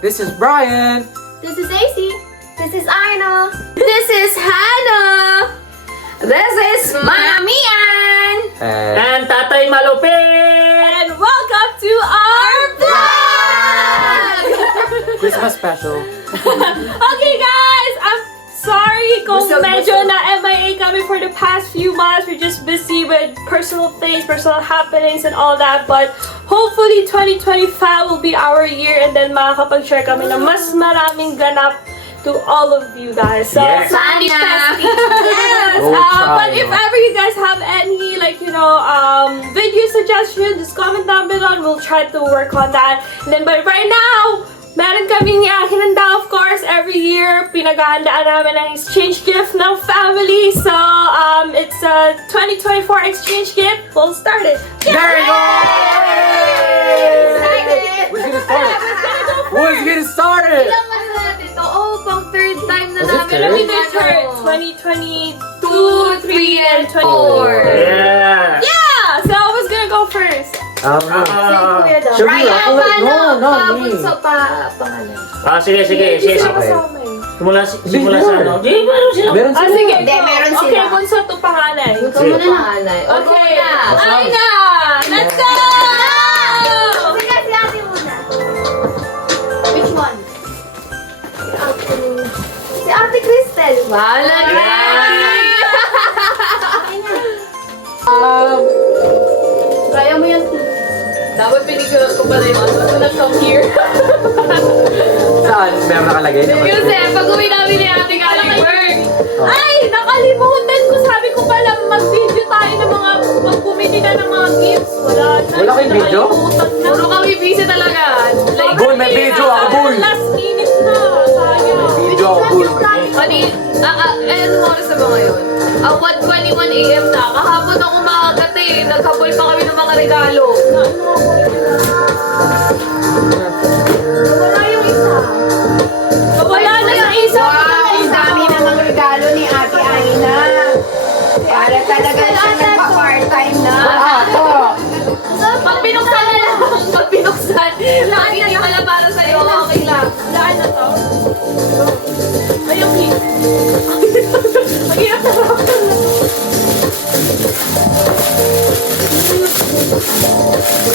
This is Brian. This is AC. This is Aina. This is Hannah. This is Mamian. And Tatay Malupit! And welcome to our vlog! Christmas special. Okay guys, I'm sorry kung medyo na MIA kami for the past few months. We're just busy with personal things, personal happenings and all that. But hopefully 2025 will be our year and then makakapag-share kami ng mas maraming ganap to all of you guys. So, Yes. manifesting. Yes. Go But try, if ever you guys have any, video suggestions, just comment down below and we'll try to work on that. And then, but right now, meron kaming hinanda, of course, every year. Pinaghahandaan namin ang exchange gift ng family. So, it's a 2024 exchange gift. We'll start it. There you go! Excited! Who's gonna start it? Who's gonna start it? Pang third time na Is it namin third? kami third. 2022, 3, and 24. Yeah! Yeah! So I was gonna go first. Should we roll? No, me. Sige. Hindi sila Okay. kasama eh. Simula sa ano? Di ba sila? Meron Ah, sila. sige. Hindi, meron sila. Okay, bunso to panganay. Ikaw muna na, Anay. Okay. Awesome. Aina! Let's go! Sige, si ate muna. Which one? Si ate Cristel. Wala na! Kaya mo yan. Dapat pinigulat ko pala yung ano. Nag-come here. Saan? Meron nakalagay naman. Kasi pag uwi namin ni ate galing work. Ay! Nakalimutan ko! Sabi ko pala mag-video tayo ng mga pag-bumili na ng mga gifts. Wala na. Wala kayong video? Nakalimutan na. Puro kami busy talaga. Boy, may video ako, boy. Last minute na. Sayang. Video ako, boy. Anong oras na ba ngayon? 1:21 AM na. Kahapon ako makagat eh. Naghabol pa kami ng mga regalo. Wala yung isa. Wala na yung isa. Wow, ang dami namang regalo ni Ate Aina. Para talaga siya nagpa-part-time na. Pag binuksan na lang. Pag binuksan. Lagi na pala para sa'yo. Okay lang. Laan na to. Ay, okay. Mag-iyak na ako.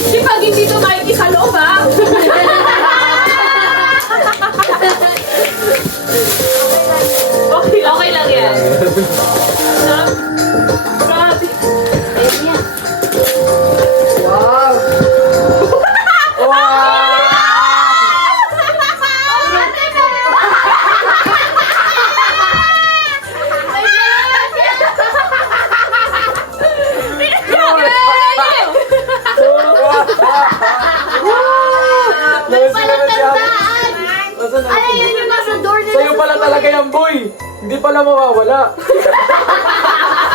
Di pag hindi ito makikisa loob, ha? Okay lang yan. Grabe. Wow. May palang tandaan. Ay, yun yung nasa door nila. Sa'yo pala talaga yan, boy. Hindi pala mawawala.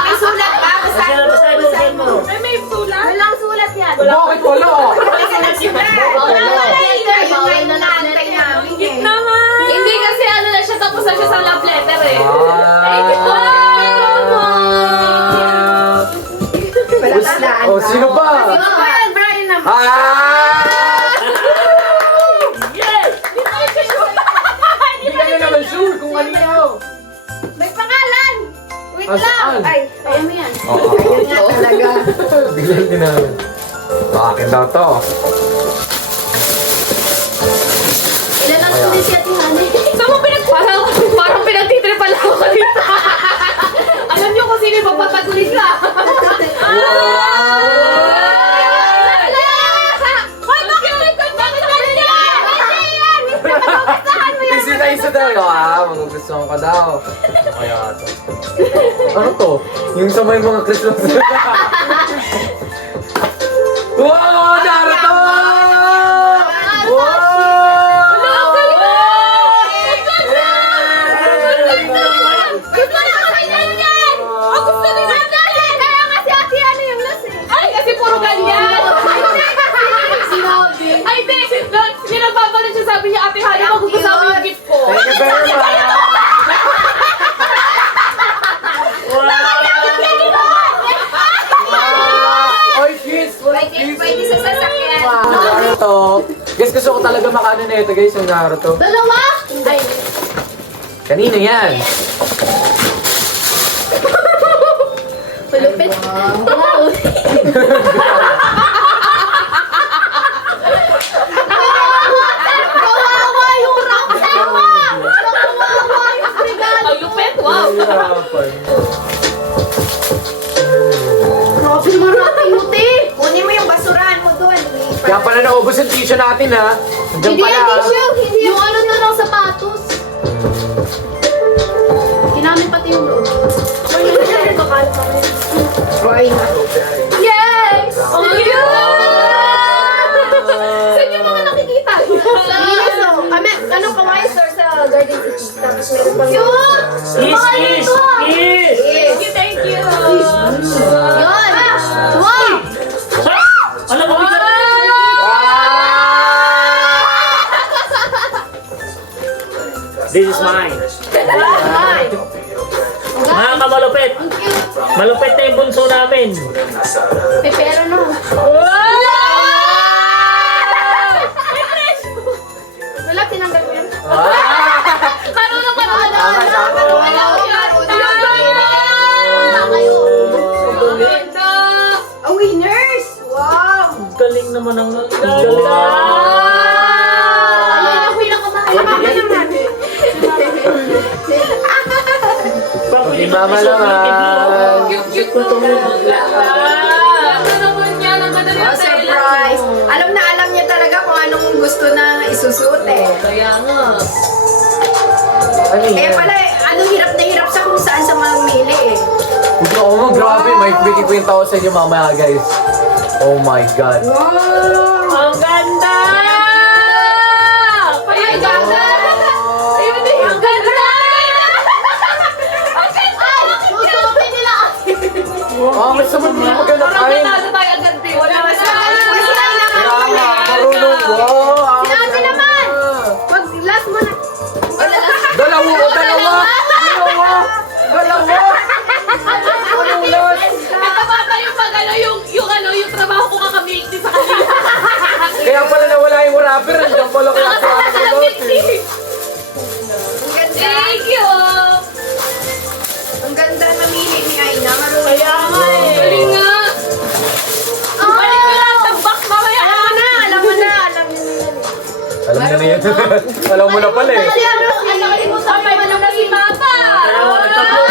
May sulat ba? Basahin mo. Ay, may sulat. Walang sulat yan. Bakit wala? Wala letter. Bawal na naantay namin Git eh. naman. Hindi kasi ano na siya, tapos na siya sa love letter eh. Wala tandaan Oh, sino ba? Sino ba yan? Brian naman. Hindi ka na naman sure kung ano yun. May pangalan. Wait lang. Saan? Ay, kaya mo yan. Oo. Ayun nga talaga. Biglang din namin. Akin daw to. Ilan ang sulit si Ate Hanay? Saan mo parang pinagtitripan lang ako dito. Alam niyo kung sino yung magpapatuloy ka. Isa talaga. Magugustuhan ka daw. Ano kaya ito? Ano to? Yung sa may mga Christmas. Wow! Naruto! Wow! Ay, kasi puro ganyan. Ay, hindi. Pinagbabalan siya, sabi niya, Ate Hana, magugustuhan mo yung gift ko. Thank you very much! Oy, kids! Walang kids! Pwede sa sasakyan. Ano to? Guys, gusto ko talaga makaano na ito guys, yung Naruto. Dalawa? Ay. Kanina yan. Malupit. Wow. Kawawa yung rock sawa. Kawawa yung regalo. Ang lupit, wow. Hirapan. Grabe maraming muti. Kunin mo yung basurahan mo doon. Kaya pala naubos yung tissue natin ha. Nandiyan Hindi pala. yan tissue. Hindi yung ano na lang sapatos. Kinamit pati yung loob. Ay, na. Yes! Ang cute! Saan yung mga nakikita? Sa ano kawaii store sa Garden City. Tapos meron pang... Cute! Kiss! Kiss! Kiss! Thank you! Yun! Wow! Alam mo, bigat. This is mine. Ay! Mga kamalupit. Malupit na yung bunso namin. May pera na. Wala, tinanggal ko yan. Marunong ka naman! A winners! Wow! Galing naman ang Wow. Hindi mama naman. Cute naman! Ganda naman yan! Ang ganda Oh, ng surprise! Alam na alam niya talaga kung anong gusto na isusuot eh. Kaya nga. Ano Eh yan? pala, ano hirap na hirap siya kung saan siya mamili eh. Oo nga, grabe. May bigay ko sa inyo mamaya guys. Oh my God. Ang ganda! Ay, ang ganda! Ang ganda! Ang ganda! Susupin nila. Oh, may sabon mo maganda Parang kain. nanalo tayo agad, eh. Wala na sa Kaya, marunong ko. Sinabi naman. Wag, last mo na. Dalawa! Ito pa pa yung pag ano, yung trabaho ko kakamake din sa kanila. Kaya pala nawala yung rapper. Nandiyan pala kaya sa Nakasama sa akin. lamig. Ang ganda. Thank you! Ang ganda namili ni Aina. Marunong. Kaya nga eh. Galing nga. Balik ko lahat ng box mamaya. Alam mo na. Alam niyo na yan. Alam niyo na yan. Alam mo na pala eh. Kasi ano, nakalimutan Sabay mo na si Papa. Dalawa, tatlo.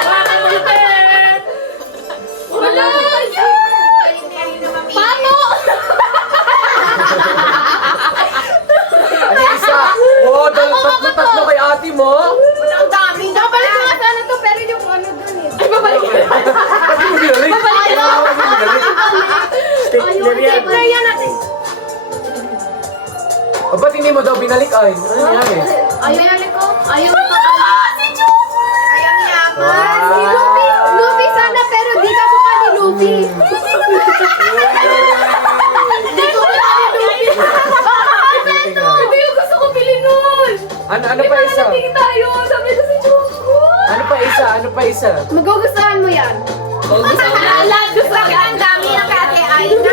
Mga kamalupit. Wala! Galing ni Aina mamili. Pato! Ano isa? Oh, tatlo kay ate mo. Ang dami na Balik ko nga sana to, pero yung ano dun eh. Ay, babalik ko. Ba't mo binalik? Ba't mo binalik? Stick na yan. Siyempre yan natin. Oh, ba't hindi mo daw binalik ay? Ano nangyari? Ayaw ko. Ayaw ko. Ayaw niya. Wow. Si Luffy. Luffy sana, pero di ka mukha ni Luffy. Di ko mukha ni Luffy. Hindi ko gusto ko bilhin nun. Ano pa isa? Tingin tayo. Sabi ko si Choco. Ano pa isa? Magugustuhan mo yan. Lahat gusto ko. Ang dami ng kate Aina.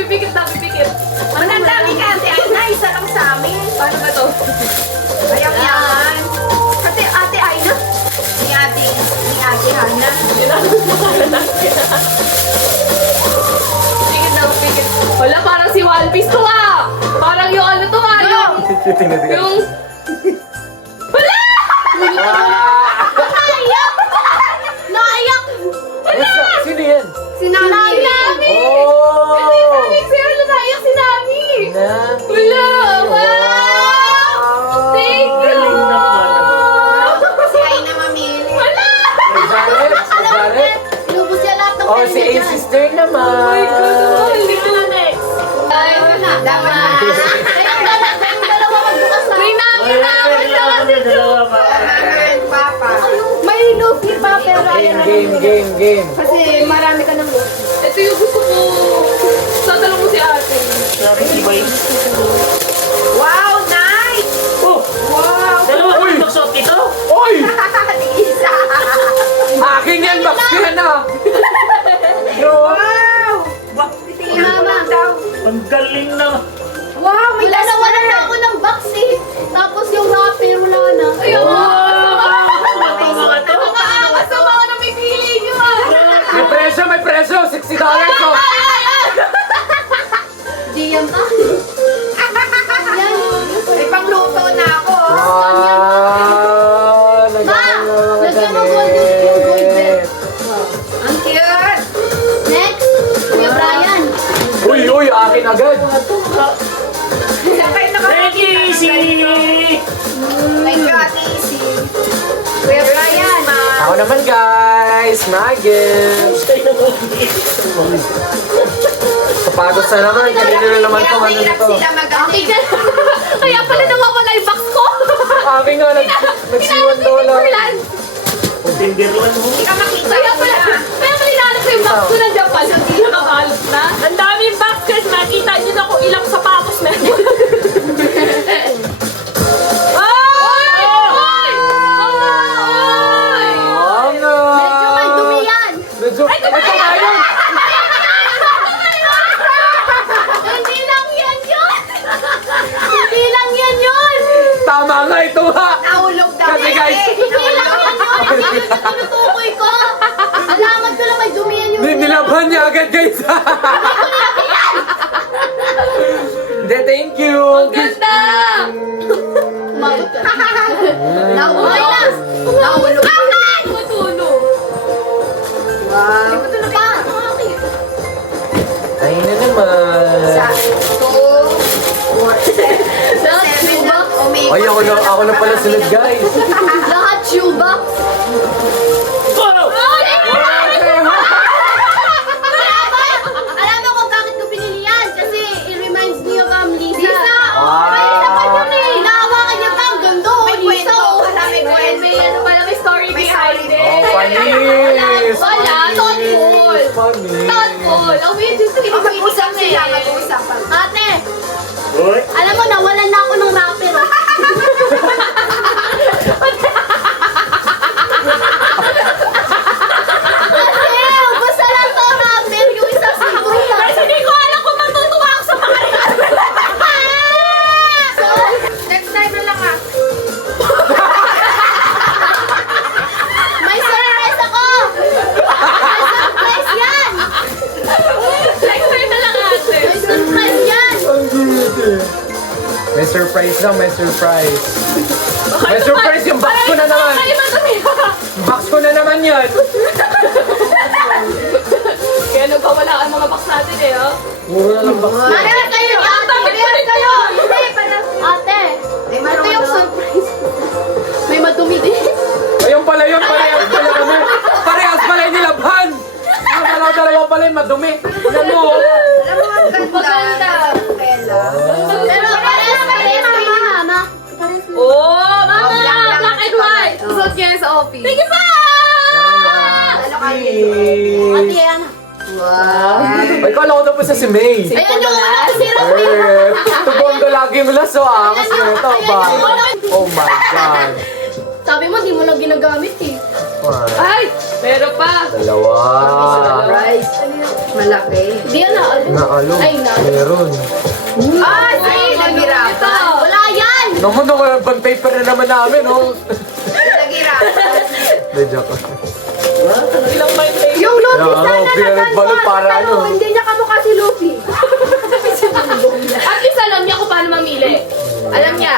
Bibigit na. Ang dami kate Aina. Isa lang sa amin. Paano ba to? Ayaw yan. Ate Aina. Ni ate Hana. Bibigit. Wala, parang si One Piece to ah. Parang yung ano to ah. Tingnan. Yung... Wala! Naiyak! Naiyak! Sino yan? Sinami! Oh! Sino naiyak si Nami? Wala! Wow! Thank you! Galing naman. Si Aina mamili. Wala! Janet? Inubos niya lahat ng Oh, pera si niya A dyan. sister naman. Oh my God! Hindi ko na next. Dapat Kayong dalawa magbukas na. May Nami na! Dalawa pa. Mama and Papa. May Luffy pa, pero ayaw na. Game. Kasi marami ka ng Luffy. Ito yung gusto ko. Sadalo mo si ate. Sabi iba yun. Wow, nice! Oh! Wow! Dalawa ko yung magsuot ito? Oy! Isa! Akin yan, box ko yan ah! Yo! Wow! Ang galing na. Wow, may Wala na ako ng box eh. Tapos yung rapper, wala na. Ayun! Mga to. Nakaawas sa mga namipili nyo ah! May presyo! $60 oh! Diyan pa. Yan. May pangluto na ako. Wow! Lagyan mo gold yung gold belt. Ang cute. Next, Kuya Brian. Uy! Akin agad! Sabay na Thank you, Easy! Thank you, Ate Isi. Kuya Brian. Ako naman guys! Nugget! Kapagod na naman! Kanina na naman Kaya itong ano mahirap nito. sila mag-aking. Kaya pala nawawala yung box ko! Akin nga, nagsiwan dollar. Kung tindirlan mo. Hindi ka makita. Kaya pala nilalak ko yung box ko ng Japan. Hindi nakabalot na. Ang daming box guys. Makita nyo na kung ilang sapatos meron. Ay! Ay! Ay! Ano? Medyo may dumi yan. Medyo... Ito tayo! Hindi lang yan yun. Hindi lang yan yun. Tama nga ito ha! Nahulog daw. Kasi guys, Hindi lang yan yun. Hindi yun yung tinutukoy ko. Alaman ko lang may dumi yan yung... nilabhan niya agad guys! Hindi, thank you! Ang ganda! Umabot ka. Nahulog. Okay na. Nahulog. Matulog. Wow. Pa. Ay na naman! Sa 2, 4, 7 na. Ay, ako na pala sunod guys! Lahat shoebox. Wow! Alam mo kung bakit ko pinili yan? Kasi it reminds me of Lisa. Lisa, Wow. May naman yun eh. Hinahawakan niya pa. Ang ganda. May Lisa. kwento. Wala, may kwento. May ano pala, may story May behind story. it. Oh, panis! Wala, thoughtful. Panis! Thoughtful. Ang weird dito, Mag-uusap sila, mag-uusap. Ate, Uy! alam mo, nawalan na ako ng rapper. ah. Kasi, basta lang to rapper. Yung isa siguro. Guys, hindi ko alam kung matutuwa ako sa mga regalo. So, Next time na lang ah. may surprise ako. May surprise yan. Next time na lang ate. May surprise yan. Ang good eh. May surprise lang, may surprise. May surprise yung box ko na naman. Ay, madumi. Box ko na naman yan. Kaya nagpawala ang mga box natin eh, oh. Mura na lang box ko. Ate, kayo. Ate, kayo. Hindi, parang... Ate, May ito marunong. yung surprise. May madumi din. Ayun pala yun, parehas pala kami. Parehas pala yung nilabhan. Yung dalawa pala yung madumi. Alam mo, Alam mo, ang ganda. Maganda. Tela. Pero parehas pa rin kami ni Mama. Oh, mama! Oh, Black and white! Oh. Suot kayo sa office. Thank you pa! Ano kayo? Ate, yan. Wow. ay, kala ko tapos sa si May. Ayan yung una ko si Rafi. Tubong ka lagi mula so angas na ito ba? Oh my God. Sabi mo, di mo na ginagamit eh. One, Ay! Meron pa! dalawa. Rice. Malaki. Hindi yan na. Naalo. Ay, na. Meron. Ah, Ay, sige, naghirapan. ito. Wala yan! Naman ako, bond paper na naman namin, oh. Naghirapan. Hindi, joke. Ilang may play. Yung Luffy Yeah, sana oh, pinag- balot para ano. Hindi niya kamukha si Luffy. At least alam niya kung paano mamili. Alam niya.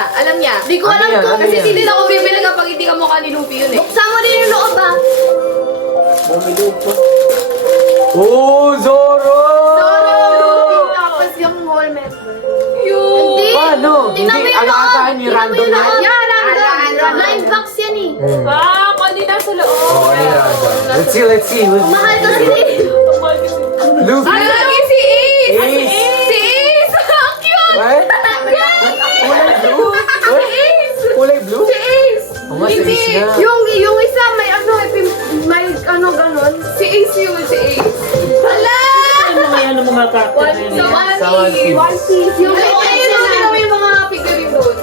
Di ko Ano alam yan? kung Ano kasi yan? Hindi na ako bibili kapag hindi ka mukha ni Luffy yun eh. buksan mo din yung loob ah. Oh, Zoro! Tapos yung whole member. Yun! Hindi. Paano? Tingnan mo Hindi, yung ano loob. ata yun, Tingnan mo random yung yan? loob. Yeah, random. Blind box yan eh. Ah, kundi nasa loob. Oh, ano yan? Let's see, let's see. Mahal kasi eh. Luffy! Ay, lagi si Ace! Ace! Si Ace! Ang cute! What? Kulay blue? What? Kulay blue? Si Ace! Oh, mas Hindi. Ace na. Yung isa may ano, may ano ganon. Si Ace yun, si Ace. Hala! Ano kaya ng mga character na yun? Sa One Piece. One Piece. Yung Ay, ayun lang, tingnan mo yung mga figurine doon.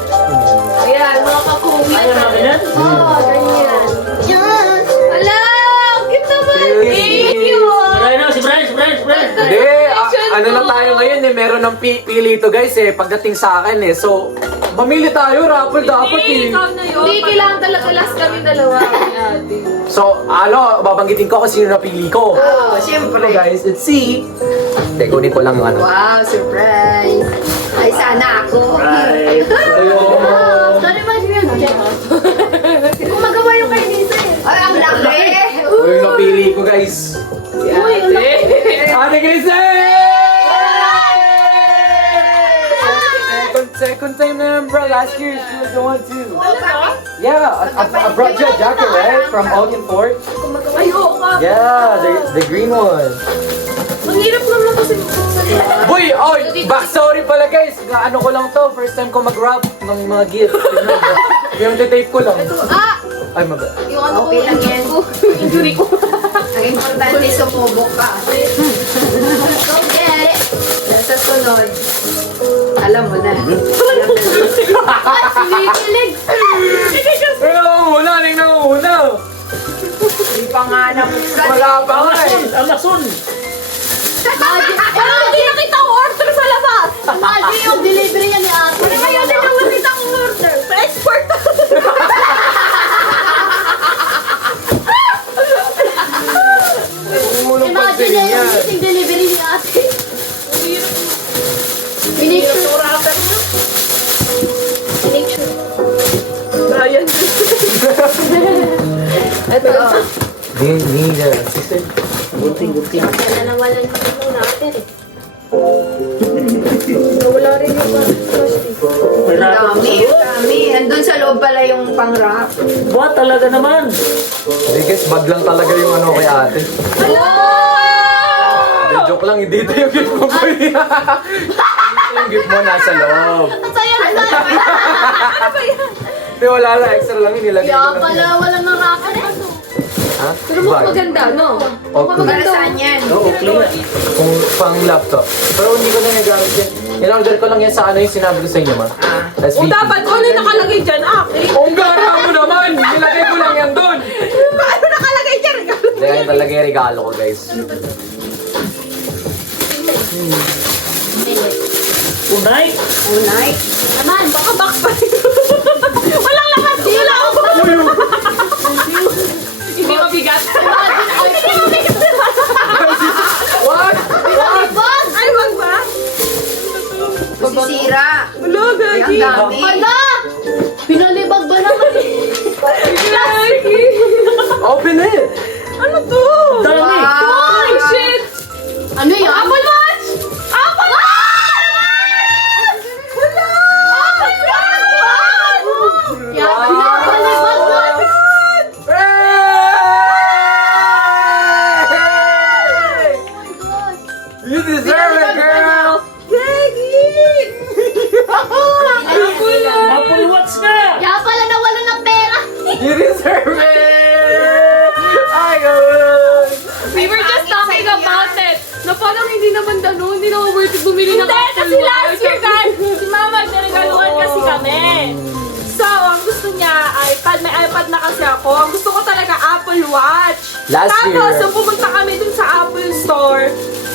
Ayan, mga kakumi. Ayaw na ganyan? Oh, ganyan. Yan. Hala! Ang cute naman! Thank Thank you! Brian, si Brian. Hindi, ano na tayo ngayon eh, meron ng pili ito guys eh, pagdating sa akin eh. So, mamili tayo, raffle dapat Hindi, eh. ikaw na yun. Hindi, kailangan talaga last kami dalawa. So, babanggitin ko kung sino napili ko. Oh, siyempre. So guys, let's see. Teka, kunin ko lang yung ano. Wow, surprise. Ay, sana ako. Right. Sorry, man, yun. Kung magawa yung kay Nisa eh. Ay, ang laki. Uy, yung napili ko guys. Uy, ang laki. Ate Gracie! Second time na bro. Last year she was the one too. Yeah, I brought you a jacket, right? From Oaken Fort. Ay, oo ka. Yeah, the green one. Manghirap naman kasi magsasalita. Uy, oy, backstory pala guys. Ano ko lang to, first time ko mag-wrap ng mga gift. Yung tape ko lang. Ah! Ay, mabait. Yung ano Okay lang yan. Injury ko. Ang importante, sumubok ka. Go get it. Sa sunod, alam mo na. At sinikilig. Pero una, nang una. Di pa nga nabuksan. Wala pa nga eh. Amazon! Pero hindi nakita ang order sa labas. Magi yung delivery niya ni ate. Ano kaya din ang nakita ang order? Pa-export. Umulong pa Imagine na yan. yung missing delivery ni ate. Make sure. Make sure. Ayan. Ito. Hindi na. Sister. Gunting. Kaya na nawalan yung natin eh. Nawala rin yung plastic. Wala Ang dami. Andun sa loob pala yung pang-wrap. Buat talaga naman. Hindi guys, bag lang talaga yung ano kay ate. Hindi, joke lang, hindi ito yung gift mo po yun. Yung gift mo nasa loob. Ang saya na saya. Hindi, wala lang, extra lang inilagay Kaya ko lang. pala walang nakakalit. Ha? Pero mukhang Bag. maganda, no? Okay. Para saan yan? Oo, clear. Kung pang laptop. Pero hindi ko na nagamit yan. In-order ko lang yan sa ano yung sinabi ko sa inyo, ma. O dapat, kung ano yung nakalagay dyan, Ang gara mo naman! Nilagay ko lang yan doon! Ano nakalagay dyan? Hindi, yan talaga yung regalo ko, guys. Unay. Unay. Naman, Baka box pa rin. Walang lakas. Wala ako. Hindi mabigat. Hindi mabigat. What? Boss! Ay, wag ba? Masisira. Wala, Ay, ang gagi. dami. Hala! Pinalibag ba naman eh? Gagi. Open it! Ano to? Dami. Ay, shit. Ano yan? Apple Watch! Apple Watch! Wala! Apple Watch! Yan, pinalibag na. Hey! You deserve it, girl! Gagi! Apple Watch nga! Kaya pala nawala ng pera. You deserve it! Ay, God! We were just talking about it. Na parang hindi naman hindi naman worth it bumili ng Apple Watch. Kasi last year, guys, si Mama, narigaluhan kasi kami. So, ang gusto niya, iPad. May iPad na kasi ako. Ang gusto ko talaga, Apple Watch. Last Tapos, year. so pumunta kami dun sa Apple Store.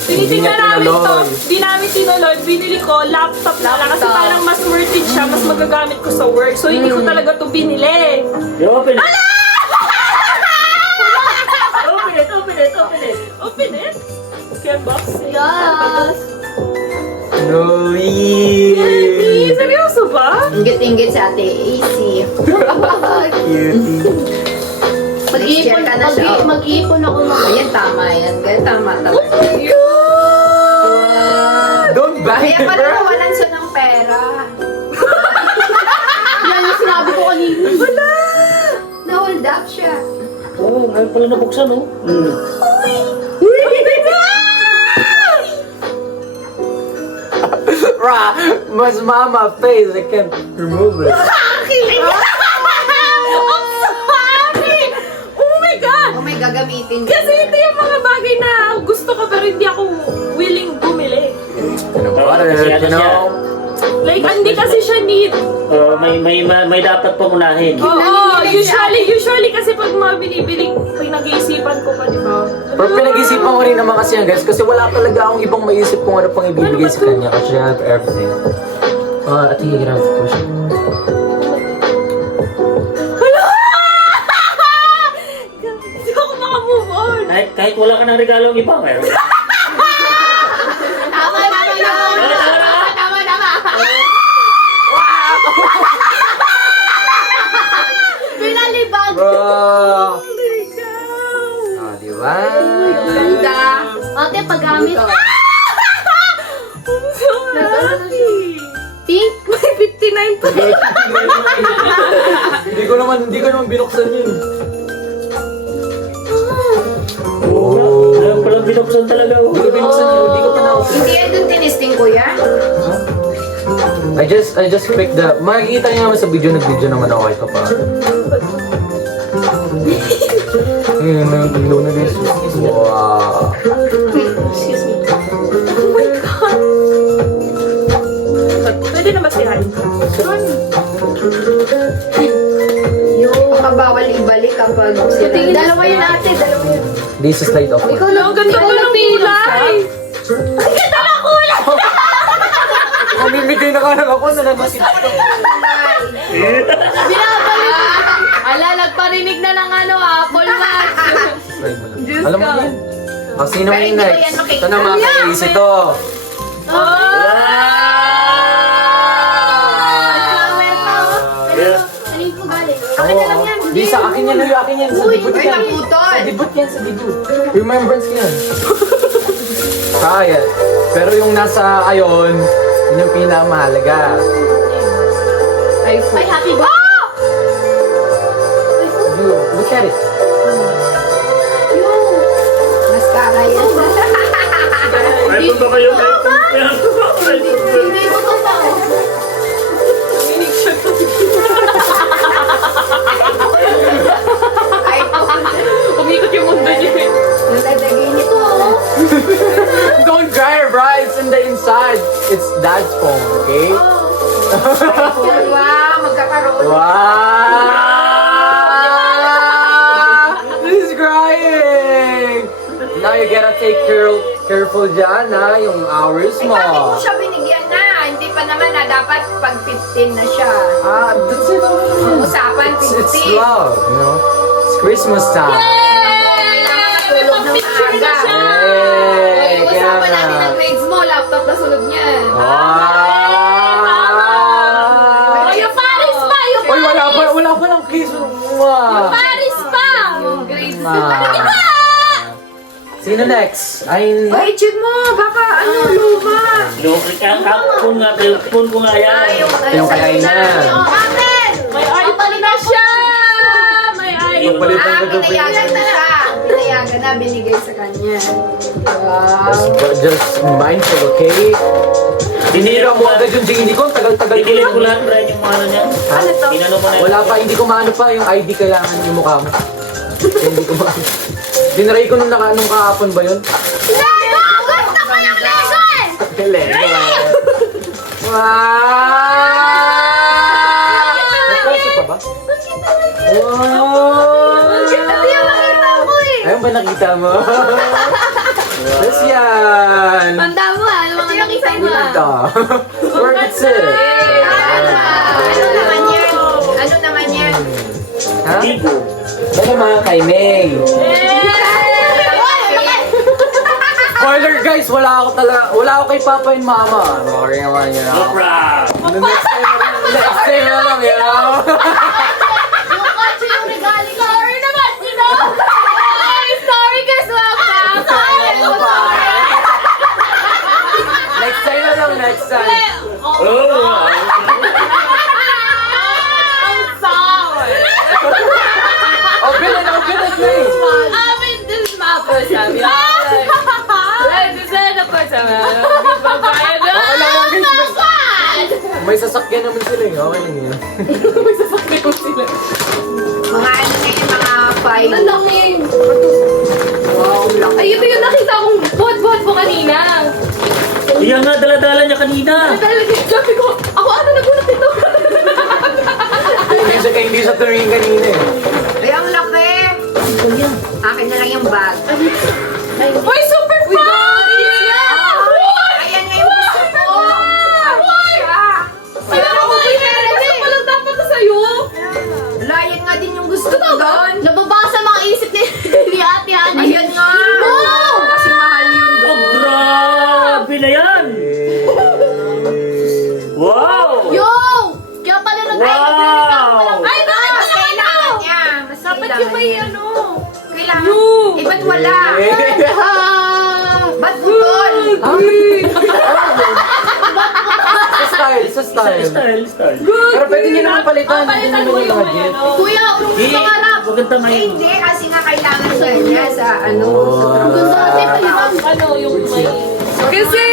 Hindi Tinitingnan niya namin to. tinuloy. Hindi namin tinuloy. Binili ko, laptop na lang. Kasi parang mas worth it siya. Mas magagamit ko sa work. So, hindi ko talaga to binili. You open it. Open it, open it, open it. Open it. Okay, unboxing. Yes. No, Gagi, seryoso ba? Inggit-inggit sa ate AC. cutie. Mag-iipon, Ka na siya. mag-iipon ako ng Ayan, tama yan. Ganyan, tama talaga. Don't buy Kaya it, pala bro! nawalan siya ng pera. Yan yung sinabi ko kanina. Na-hold up siya. Oh, ayaw pala nabuksan, oh. Rah! Mas mama face, I can't remove it. Ang sorry! Oh my God! Oh my, gagamitin Kasi ito yung mga bagay na gusto ko pero hindi ako willing bumili. But, Kasi ano you know, Like, hindi kasi siya need. May dapat pangunahin. Oo, usually kasi pag mga binibili, pag nag-iisipan ko pa, di ba? Pero pinag-isipan ko rin naman kasi yan guys, kasi wala talaga akong ibang maisip kung ano pang ibibigay sa kanya kasi I have everything. I think you can have the question. Wala! Hindi ako makamove on. Kahit wala ka ng regalo ang iba, meron. Pinalibag. Bro! Di ba? Ganda. Ate, paggamit. I'm so happy. Pink? May 59 pa. Hindi ko naman binuksan yun. Alam palang binuksan talaga. Hindi ko binuksan yun, hindi ko pa na-open. Hindi yan dun tinisting ko yan. I just picked the... Makikita niyo naman sa video, nag-video naman ako ito pa. Ayun, nag-low na guys. Wow. Excuse me. Oh my God. Pwede na ba sirahin ko? Baka bawal ibalik kapag sila. Dalawa yun ate, dalawa yun. This is light off. Ikaw Ang ganda ko ng kulay. Ang ganda ng kulay. Mamimigay na ka lang ako na namasin. Binabalik. Ala, nagparinig na ng Apple Watch. Alam mo yun? Sino Pero may hindi ko next? yan makikita. Ito na mga kaiis ito. Ano yung po galing? Akin na lang yan. Di sa akin yan, akin yan. Sa dibut Uy, yan. naputol. Sa dibut yan, sa dibut. Remembrance yan. Kaya. Pero yung nasa ayon, yun yung pinakamahalaga. Ay, happy birthday. You, look at it. Mascara yan. Ay, punta kayo. Hindi ko to pa. Ay, Umikot yung mundo niya. nalagay ko. Don't dry it, bro. It's in the inside. It's dad's phone, okay? Wow, magkakaroon. Wow! He's crying! Now you gotta take careful dyan, ha? Yung hours Ay, mo. bakit mo siya binigyan na? Hindi pa naman na dapat pag 15 na siya. That's it. Usapan It's 15. love, you know? It's Christmas time. Tulog ng maaga. Hey, kaya Usapan natin na. ang grades mo, laptop na sunod niyan. Wow! Yung Paris pa! Yung Uy, wala pa lang kiss. Wow. Paris pa! Grades. Sino next? Ay, Ay, check mo, baka luma. Phone nga kayo. Phone ko nga yan. yung kainan. May iPhone na siya! May iPhone. Palitan ko ito. Pinayagan na siya. Pinayagan na, binigay sa kanya. Wow. Just mindful, okay? Hinira mo agad yung hindi ko. Tagal-tagal ko Ikilit ko lang. lahat, Brian, yung mga ano niya. Ano to? Inano mo na yun. Wala pa, hindi ko maano pa yung ID kailangan yung mukha mo. Hindi ko maano. Dinray ko nung kahapon ba yun? Lego! Gusto ko yung Lego eh! Galing. Wow! Nagkaso pa ba? Wow! Hindi yung nakita ko eh. Ayun ba nakita mo? Yes yan! Tanda mo ano mga nakita mo Ganda. Worth it, sir. Ano naman yan? Ano naman yan? Ha? Tigo. Ano mga kay May? Spoiler guys, wala ako kay Papa and Mama. Sorry naman yun. Sobra. Next time na lang yun. Yung kotse yung regalo ko. Sorry naman, sorry guys, welcome. Next time na lang, next time. Oh. I'm sorry. Open it, please. I mean, this is my first time. This is the first time. Okay lang yan guys. May sasakyan naman sila eh. Okay lang yun. Mga ano na yun, mga 5. Ang laki. Wow, laki. Ay, ito yung nakita kong buhat-buhat mo kanina. Ayan nga, dala-dala niya kanina. Sabi ko, ako ano nagulat ito? Hindi siya tumingin kanina eh. Ay, ang laki. Akin na lang yung bag. Uy, super fun! Ayan nga yung gusto ko. Alam mo, gusto ko lang dapat na sa'yo. Wala, yan nga din yung gusto ko doon. Nababasa mga isip ni Ate Ani. Ayan nga. Kasi mahal yun Oh, doon. grabe na yan. Wow! Yo! Kaya pala Wow! Ay, bakit Mas kailangan niya. Mas dapat kailangan yung may niya. ano. Kailangan. Yo! Eh, ba't wala? Ah! Ba't putol? Sa style. Style. Pero pwede niyo naman palitan. Hindi Palitan naman mo yung yung budget. ano. Kuya, gusto nga na. Maganda Eh, ngayon. hindi. Kasi nga kailangan siya niya sa ano. Gusto natin paliwan. Ano yung may... Kasi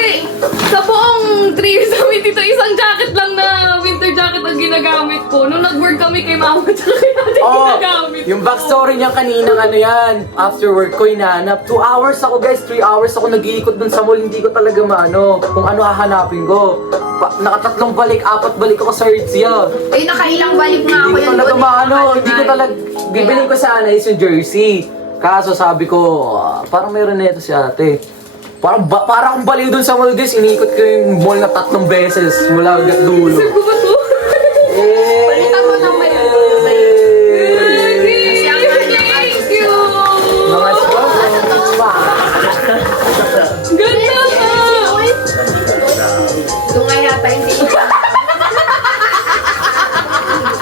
sa buong 3 years namin dito, isang jacket lang na winter jacket ang ginagamit ko. Nung nag-work kami kay mama, tsaka kay ate ginagamit Yung backstory niya kaninang ano yan, after work ko hinahanap. 2 hours ako guys, 3 hours ako nag-iikot dun sa mall, hindi ko talaga maano kung ano hahanapin ko. Nakatatlong balik, 4 balik ako sa Hertzia. Eh, nakailang balik nga ako Hindi ko yan talaga doon. maano, hindi ko talaga, bibiling ko sana is yung jersey. Kaso sabi ko, parang meron na ito si ate. Parang akong baliw dun sa mall guys, iniikot ko yung mall na 3 beses mula hanggang dulo. Sir, ko ba to? Palitan mo ng may Kasi ang mahal ng Thank you! Mga sport, Ganda ka! Doon nga yata hindi.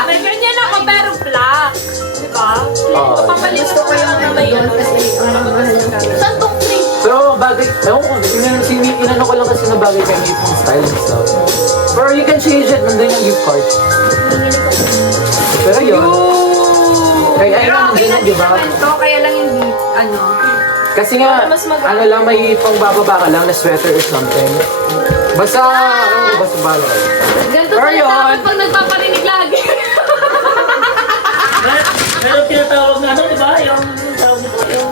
May ganyan ako, pero black. Diba? Papalit Gusto ko yung na may doon kasi parang mahal ng gamit. Santok 3. pero bagay, ewan ko, inano ko lang kasi na bagay kay Nate ng style and stuff. Pero you can change it, nandun yung gift card. Pero yun, kaya Pero ayun, okay nandun na yun, din diba? naman to, kaya lang hindi, ano. Kasi nga, Mas mag- ano lang, may pangbababa ka lang na sweater or something. Basta, basta bala. Ganito Pero pala yun. dapat pag nagpaparinig lagi. Meron tinatawag na ano, di ba? Yung tawag nito, yung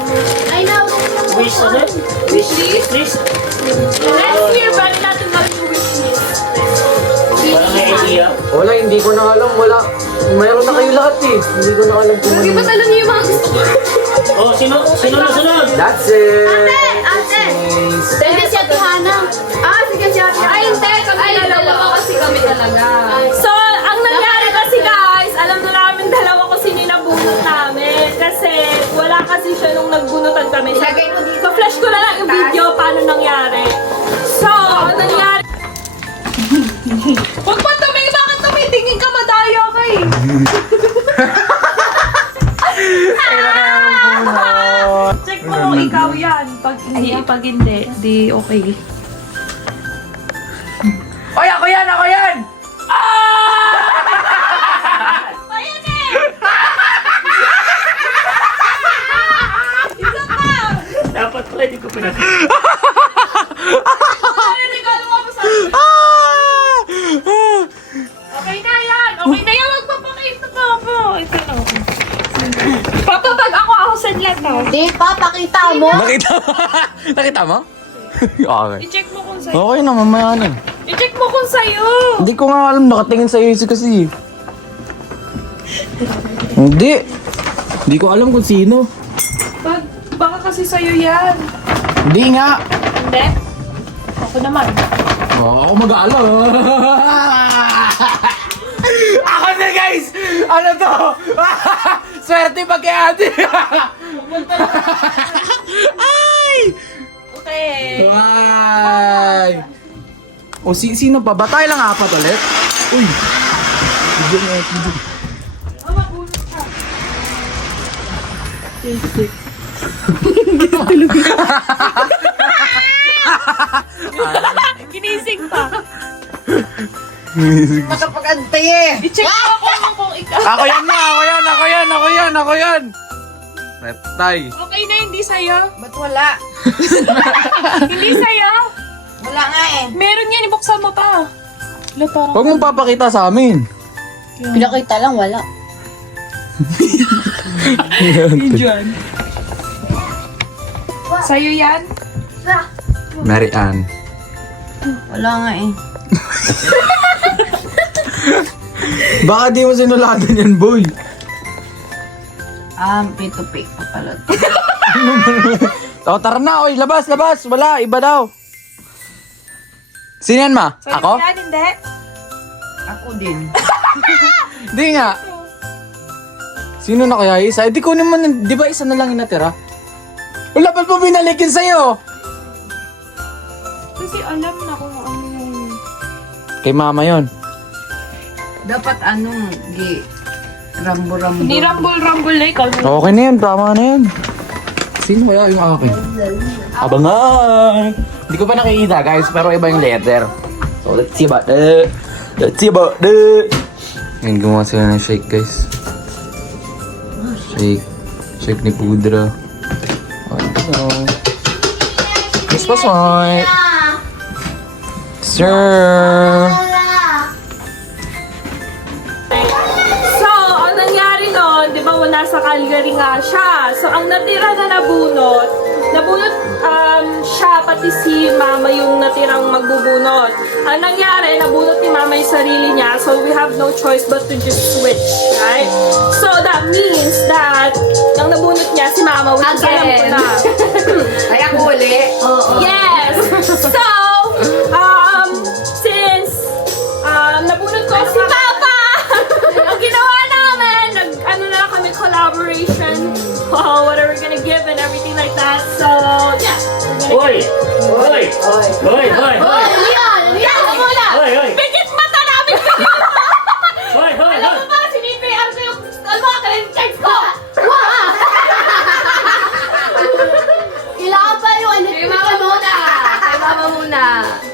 I know. wish ano? Wish list? List. Next year, bali natin gawin yung wish list. Parang may idea. Wala, hindi ko na alam, wala. Mayroon na kayo lahat eh. Hindi ko na alam kung Lagi ano. ba't alam niyo yung mga gusto ko? Oh, sino na sunod? That's it! Ate! Nice. Sige si Ate Hana. Ah, sige siya. Ay, hindi. Kami dalawa kasi kami talaga. So, ang nangyari kasi guys, alam na namin dalawa kung sino yung nabunot namin. Kasi wala kasi siya nung nagbunutan kami. Ilagay mo dito. So, flash ko na lang yung video paano nangyari. So, ang nangyari... Huwag pa tumingin! Bakit tumitingin ka? Madaya ka eh! Check mo kung ikaw yan. Pag hindi, di okay. Oy, ako yan! Ako yan! Ayan eh! Isa pa! Dapat pala, hindi ko pinag... Regalo mo sa Okay na yan! Okay na yan! Magpapakita pa ako! Ito na. Papapag ako sandlan na. Di pa, pakita mo. Nakita mo? Nakita mo? Okay. I-check mo kung sa'yo. Okay na, mamaya na. I-check mo kung sa'yo. Hindi ko nga alam, nakatingin sa AC kasi. Hindi. Hindi ko alam kung sino. Baka kasi sa'yo yan. Hindi nga. Hindi? Ako naman. Oh, ako mag-aalaw. Ako na guys! Ano to? Swerte pag kay ate. Ay! Okay. Ay! O sino pa? Ba tayo lang 4 ulit? Uy! Video mo, video. Ginising pa. Nakapag-antay eh. I-check mo kung ikaw. Ako yan na! Ako yan! Retay. Okay na, hindi sa'yo. Ba't wala? Hindi sa'yo. Wala nga eh. Meron yan, ibuksan mo pa. Huwag mong papakita sa amin. Pinakita lang, wala. Sa'yo yan? Mary Ann. Wala nga eh. Baka di mo sinulatan yan, boy. Pay to pick pa pala. O, tara na, oy. Labas, labas. Wala, iba daw. Sino yan, ma? Ako? Hindi. Ako din. Di nga. Sino na kaya isa? Di ko naman, di ba isa na lang yung natira? Wala pa po binalikin sa'yo. Kasi alam na kung ano yung... Kay mama yon. Dapat rambo-rambo. Hindi rumble-rumble like ako. Okay na yan, tama na yan. Sino kaya yung akin? Abangan! Hindi ko pa nakikita guys, pero iba yung letter. So let's see about that. Let's see about that. Ngayon gumawa sila ng shake guys. Shake. Shake ni Pudra. Ano? Miss Pasoy. Sir. So, ang nangyari nun, di ba, nasa Calgary nga siya. So, ang natira na nabunot siya, pati si mama yung natirang magbubunot. Ang nangyari, nabunot ni mama yung sarili niya, so we have no choice but to just switch, right? So, that means that ang nabunot niya, si mama, which is alam ko na. Ay, ako uli. Yes! So, since nabunot ko si Papa, ang ginawa namin, ano na lang kami, collaboration. What are we gonna give and everything like that. So, yeah. Hoy! Hoy! Hoy! Hoy! Hoy! Yan muna! Hoy! Hoy! Bigit mata namin kayo! Hoy! Hoy! Alam mo ba, sinipayaan ko yung mga credit cards ko! Kailangan pa yung ano. Kay mama muna! Kay mama muna!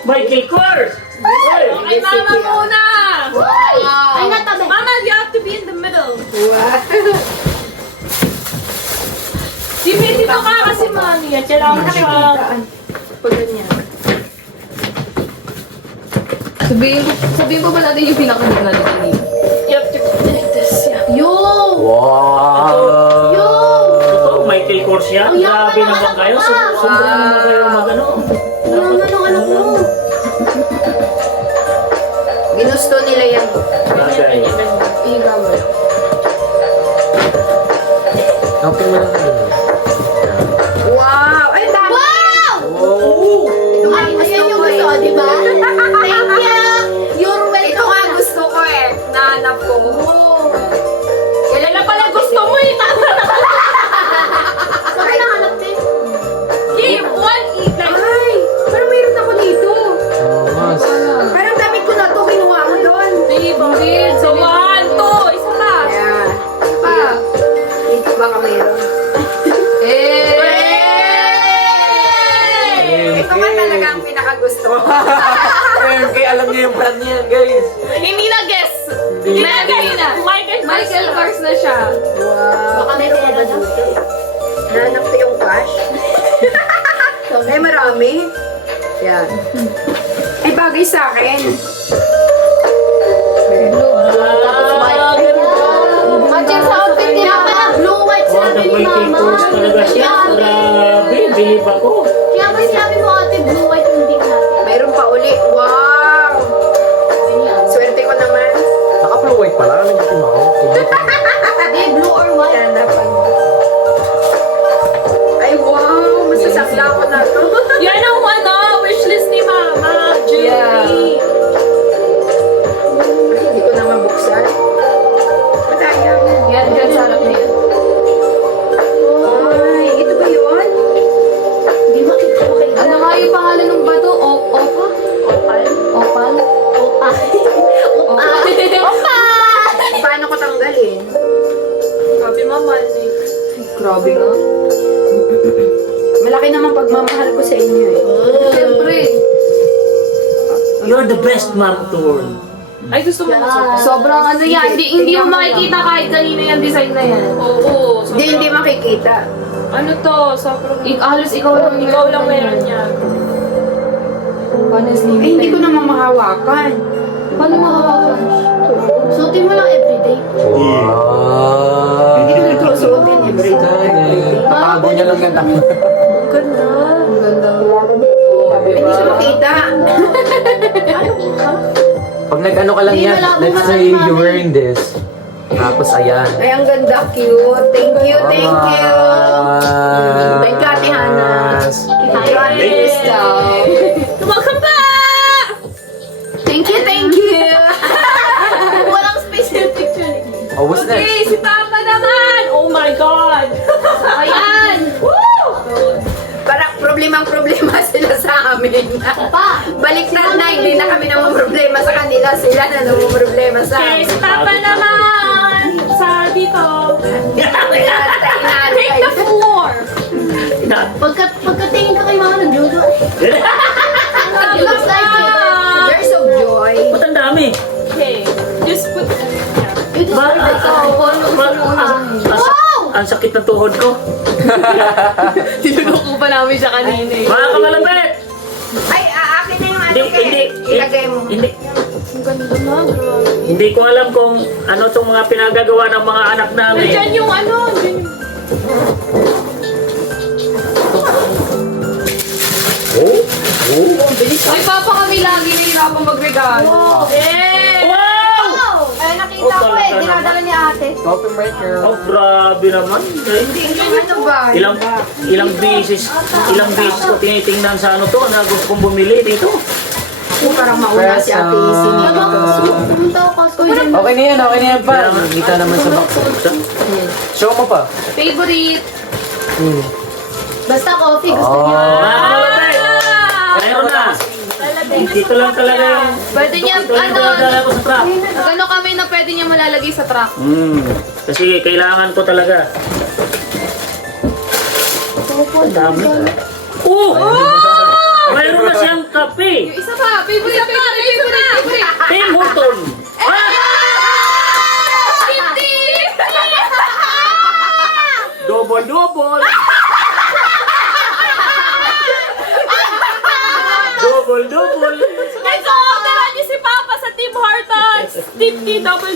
Michael Kors! Hoy! Kay mama muna! Ay, natabi. Mama, you have to be in the middle. Dito ka kasi mami at kailangan siya. Pag ganyan. Sabihin ko ba natin yung pinaka-muna natin dito? You have to be like this, yeah. Yo! Wow! Yo! Ito, Michael Kors yan. Ang yaman Grabe ng naman anak kayo. ko, Subukan naman kayo mag-ano. Naman ang anak mo. Ginusto nila yan. Bagay. Ikaw mo. Kapag mo lang. Wow! Ay, dami! Wow! Oh! Ay, ayan yung gusto, di ba? Thank you! You're welcome. Ito nga gusto ko eh. Nahanap ko. Kailan na pala gusto mo eh? Sabi na hanap din. Give one eat like Ay! Parang mayroon ako dito. Mas. Parang damit ko na to. Kinuha mo doon. babe. So one, two, isa pa. Ayan. Isa pa. Dito baka mayroon. Ito nga talaga ang pinakagusto ko. Ayun, kaya alam niyo yung brand niya, guys. Hindi na guess. Hindi na guess. Michael Kors na siya. Wow. Baka may pera daw. Nahanap ko yung cash. Ay, marami. Yan. Ay, bagay sa akin. Matching sa outfit nila pala. Blue, white Oh, sinabi ni Michael mama. Kors talaga siya. Grabe, bilib ako. Kaya ba sinabi mo ate, blue, white yung tip natin? Mayroon pa uli. Wow! Swerte ko naman. Naka-blue white pala. Ano yung mo? Hindi, blue or white. Yan, dapat. Ay, wow! Masasakla ko na to. Yan ang wishlist ni Mama. Jewelry. Hindi ko na mabuksan. Matayang. Yan, dyan sa harap niya. Ay, ito ba yun? Hindi makita ko kayo. Ano nga yung pangalan ng bato? Opa? Opal? Opal? Opal. Opal! Paano ko tanggalin? Sabi Mama, Grabe nga. Malaki naman pagmamahal ko sa inyo eh. siyempre. You're the best mom to world. Ay, gusto mo na Sobrang ano yan, hindi mo makikita kahit kanina yung design na yan. Oo. Hindi makikita. Ano to? Sobrang... Halos ikaw lang Ikaw lang meron yan. Honestly, Ay, hindi ko naman mahawakan. Paano makawakan? Suotin mo lang everyday. Wow! Hindi ko nito suotin everyday. Tatago niya lang yan. Ang ganda. Ang ganda. Hindi siya makita. Pag nag-ano ka lang yan, let's say you're wearing this. Tapos ayan. Ay, ang ganda, cute. Thank you, thank you. Thank you, Ate Hannah. Thank you, Ate Crystal. Welcome back! Thank you, thank you. Walang special picture. Oh, what's Okay, next? si Papa naman! Oh my God! Ayan. Woo! Parang problema sila sa amin. Pa. Baliktad na, hindi na kami namang problema sa kanila. Sila na namang problema sa Okay, amin. si Papa naman! Sa dito. Take the floor! Pagkatingin ka kay mama nagluto. Looks like it. There's of joy. Ba't ang dami? Okay, just put... Ito Ba, ang sakit ng tuhod ko. Tinugok ko pa namin siya kanina eh. Mga kamalapit! Ay, akin na yung Hindi, ate hindi, ilagay mo. hindi. Hindi ko alam kung ano itong mga pinagagawa ng mga anak namin. Nandiyan yung ano, nandiyan yung... Ay, Papa, kami lagi nahihirapan magregalo. Eh! Wow! Ay, nakita ko eh. Dinadala ni ate. Coffee maker. Oh, grabe naman. Ano ba? Ilang beses ko tinitingnan sa ano to na gusto kong bumili dito. Parang mauna si Ate Isi nito. Pumunta ako kasi. Okay na yan pa. Hindi ka naman sa box. Show mo pa. Favorite! Basta coffee gusto Oh. niya. Mga kamalapit! Mayroon na. Dito lang talaga yung... Pwede niya, Ito lang talaga ko sa truck. Gano'n kami na pwede niya malalagay sa truck. Kasi kailangan ko talaga. Ang dami. Oh! Mayroon na siyang kape. Isa pa! Favorite! Favorite! Tim Horton. Double. Double. Guys, orderan niyo si Papa sa Tim Hortons! 50 double.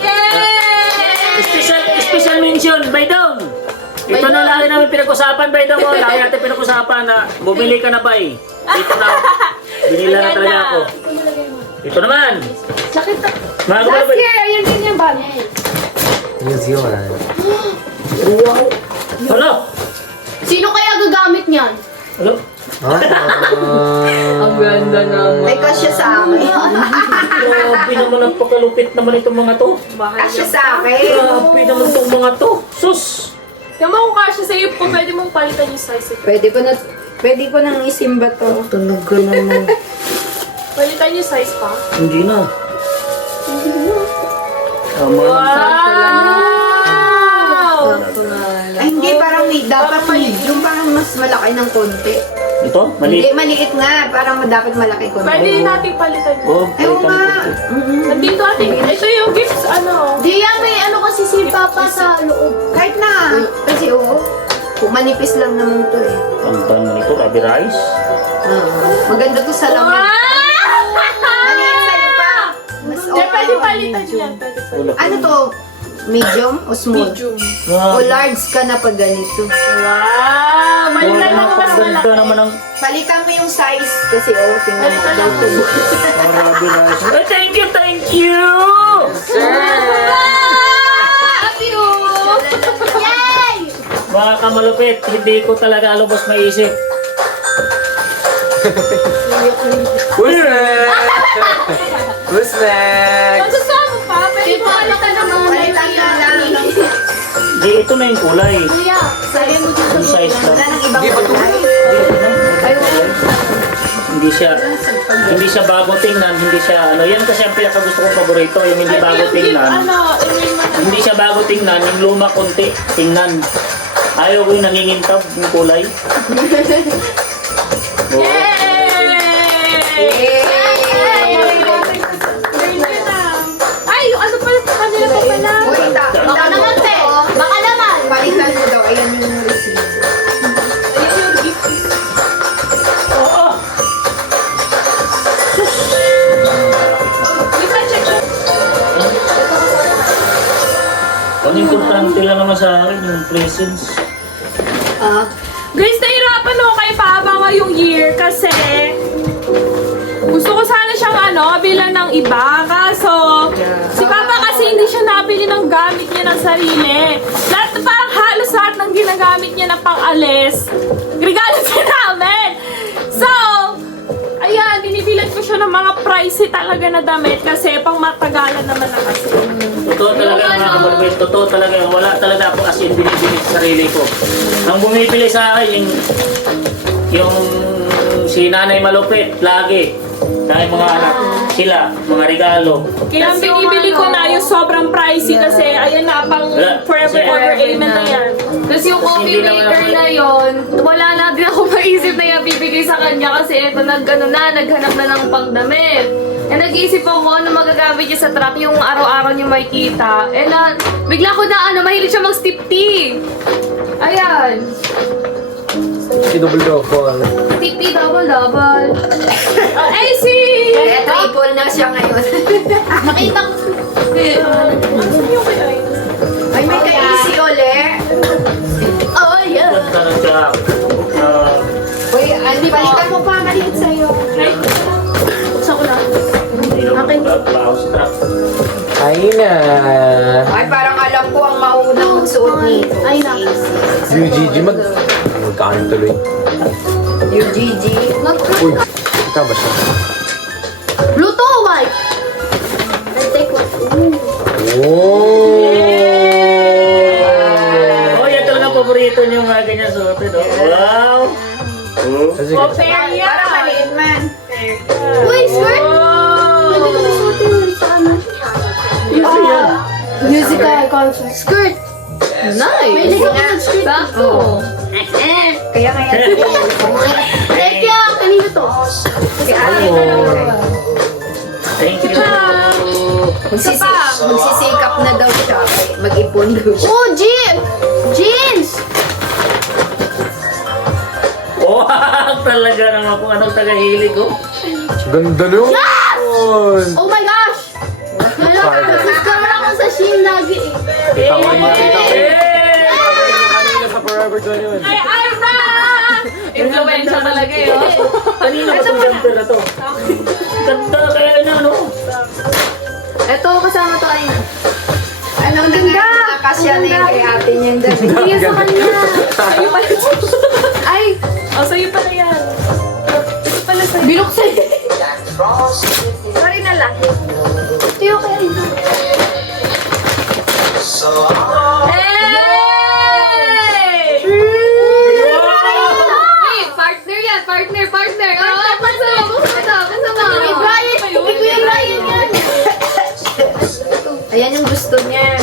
Yay! Special mention, Baydong. Ito na lagi namin pinag-usapan, Baydong. Lagi natin pinag-usapan na bumili ka na ba eh. Ito na. Binila na talaga ako. Ito naman. Mga Last kabalabay. year, ayun din yung bag. New Zealand. Hello? Sino kaya gagamit niyan? Hello? Ang ganda naman. Ay, kasya sa akin. Grabe naman ang pakalupit naman itong mga to. Kasya sa akin. Grabe naman itong mga to. Sus! Yung mga kasya sa'yo, kung pwede mong palitan yung size ito. Pwede ko nang isimba to. Talaga naman. Palitan yung size pa. Hindi na. Tama. Wow! Ay, hindi, parang dapat medium, parang mas malaki ng konti. Ito? Hindi, Mali. maliit nga, parang dapat malaki konti. Pwede natin palitan yun. Oh, Ay, oo nga. Nandito ating, ito yung gifts, ano. Diya, may ano kasi si Papa sa loob. Kahit na. Kasi oo, manipis lang naman to eh. Tantan mo nito, Rabi Rice. Maganda to sa lamig. Maliit sa'yo pa. Mas Hindi, pwede palitan yan. Ano to? Medium o small? Medium. O large ka na pag ganito. Wow! Malitan lang mas Ganda malaki. naman ang Palitan mo yung size kasi tingnan mo. Palitan lang mas Rabi Rice. Ay, thank you! Love you! Yay! Mga kamalupit, hindi ko talaga lubos maisip. Who's next? Who's next? Masasama pa, pwede Si Papa palitan naman. Palitan na lang. Di, ito na yung kulay. Kuya, sabi mo dito. Yung size Wala lang. nang ibang Di ba to? kulay. Hindi siya bago tingnan, hindi siya ano, yan kasi ang pinaka gusto kong paborito, yung hindi bago tingnan. Hindi siya bago tingnan, yung luma konti, tingnan. Ayaw ko yung nangingintab yung kulay. Ay, yung ano pala sa kanila pa pala. Uy, Baka naman, te. Baka naman. Palitan mo daw. Ayan yung receipt. Ayun yung gift. Oo! Check. Ang importante lang naman sa akin yung presents. Guys, nahirapan ako yung year kasi gusto ko sana siyang bilan ng iba. Kaso, si Papa kasi hindi siya nabili ng gamit niya ng sarili. Parang halos lahat ng ginagamit niya na pang-alis, regalo siya namin. So, ayan, binibilan ko siya ng mga pricey talaga na damit kasi pang matagalan naman na kasi. Totoo talaga mga kabarbet, totoo talaga. Wala talaga ako as in binibili sa sarili ko. Ang bumibili sa akin, yung si Nanay Malupit, lagi. Dahil mga anak, sila, mga regalo. Kaya ang binibili ko na yung sobrang pricey kasi ayan na, pang forever ever amen na yan. Tapos yung coffee maker na yon, wala na din ako maisip na yung bibigay sa kanya kasi eto naghanap na ng pangdamit. Eh nag-iisip ako ano magagamit niya sa truck yung araw-araw niya makikita. Eh bigla ko na mahilig siya mag-stip tea. Ayan. Si double-double. Stip tea double-double. Ay, si... Kaya triple na siya ngayon. Nakita ko. Ay, may ka-easy uli. Oh, yeah. Ganda na siya. Uy, Aldi, balikan mo pa. Maliit sa'yo. Buksan ko na. Hindi naman magbabaho sa truck. Ay na. Ay, parang alam ko ang maunang magsuot nito. Ay, naku. Yung Gigi magkano tuloy. Yung Gigi. Uy, kita ba siya? Luto, white. Take one. Oh! Oh, yan talaga paborito niyo mga ganyan suotin. Oh. Wow! Oh. Kasi, Operia. Parang maliit man. Uy, skirt! Pwede ko nasuotin yun sa ano? Musical concert. Skirt! Nice! Pwede ko nag-skirt. Sakto. Kaya Thank you! Kanino to? Thank you. Magsisikap na daw siya. Mag-ipon daw siya. Oh, jeans! Wow! Talaga naman kung anong tagahilig ko. ganda nun! Oh my gosh! Nagkakaroon ako sa Shein lagi eh. Kita ko yun, kita ko yun. Hey! Kanina sa Forever 21. Ay, Ira! Influensya talaga yun. Kanina ba itong jumper na to? Ganda kaya na, no? Ito, kasama to ay. Anong ganda? Nakasya na yun kay ate niyang dami. Hindi yan sa kanya. Sa'yo pala. Ay! O, sa'yo pala yan. Ito pala sa'yo. Bilok sa'yo. Sorry na lang. Ito yung kaya ito. Hey! Hey, partner yan, partner. Oh, kasama. Brian, hindi ko yung Brian yan. Ayan yung gusto niya.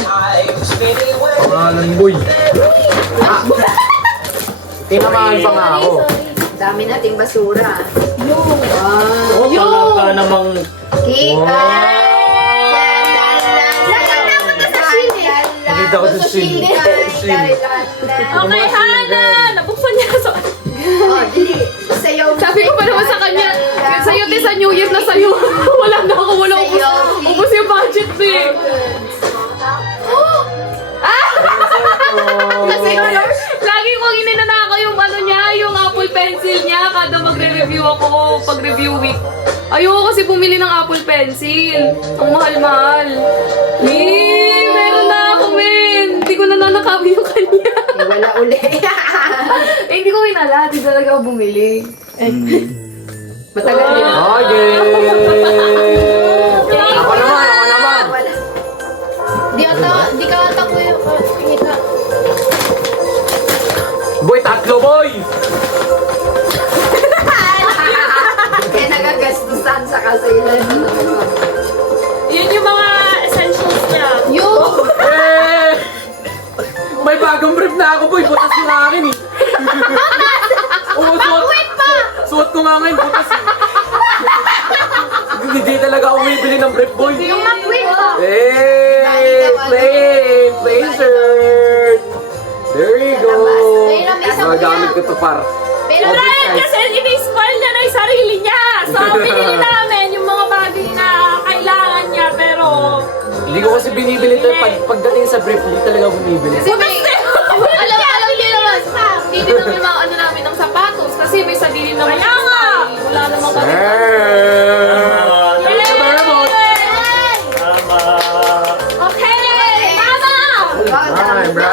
Pangalan boy. Tinamaan pa nga ako. Dami nating basura. Oh, talaga namang... Kika! Nakita ko sa Shin. Okay, Hana! Nabuksan niya sa... Oh, dili. Sayaw. Sabi ko pa naman sa kanya, sa'yo te sa New Year na sa'yo. Wala na ako, wala ubus yung budget eh. Kasi lagi kong ininanakaw yung ano niya, yung Apple Pencil niya kada magre-review ako pag review week. Ayoko kasi bumili ng Apple Pencil. Ang mahal-mahal. Meron na ako, men. Hindi ko na nanakawin yung kanya. Wala uli. Hindi ko hinala. Hindi talaga ako bumili. Matagal din. Okay! Ako naman! Di ka ata ko yung kita. Boy, tatlo boy! Kaya nagagastusan sa kasailan. Yun yung mga essentials niya. Yung! Eh! May bagong brief na ako boy, butas yung akin eh. Oo, suot ko nga ngayon, butas eh. Hindi talaga ako bibili ng brief boy. Yung mag-win pa! Hey! Plain shirt! There you go! Magagamit ko to par. Pero Ryan kasi ini-spoil niya na yung sarili niya. So, binili namin yung mga bagay na kailangan niya, pero... Hindi ko kasi binibili ito. Pagdating sa brief, hindi talaga ako binibili. alam niyo naman, hindi naman yung mga ano namin ng sapatos kasi may sarili rin naman. Kaya nga. Wala naman kami. Thank you very much. Tama. Okay! Mama! Ay, bro.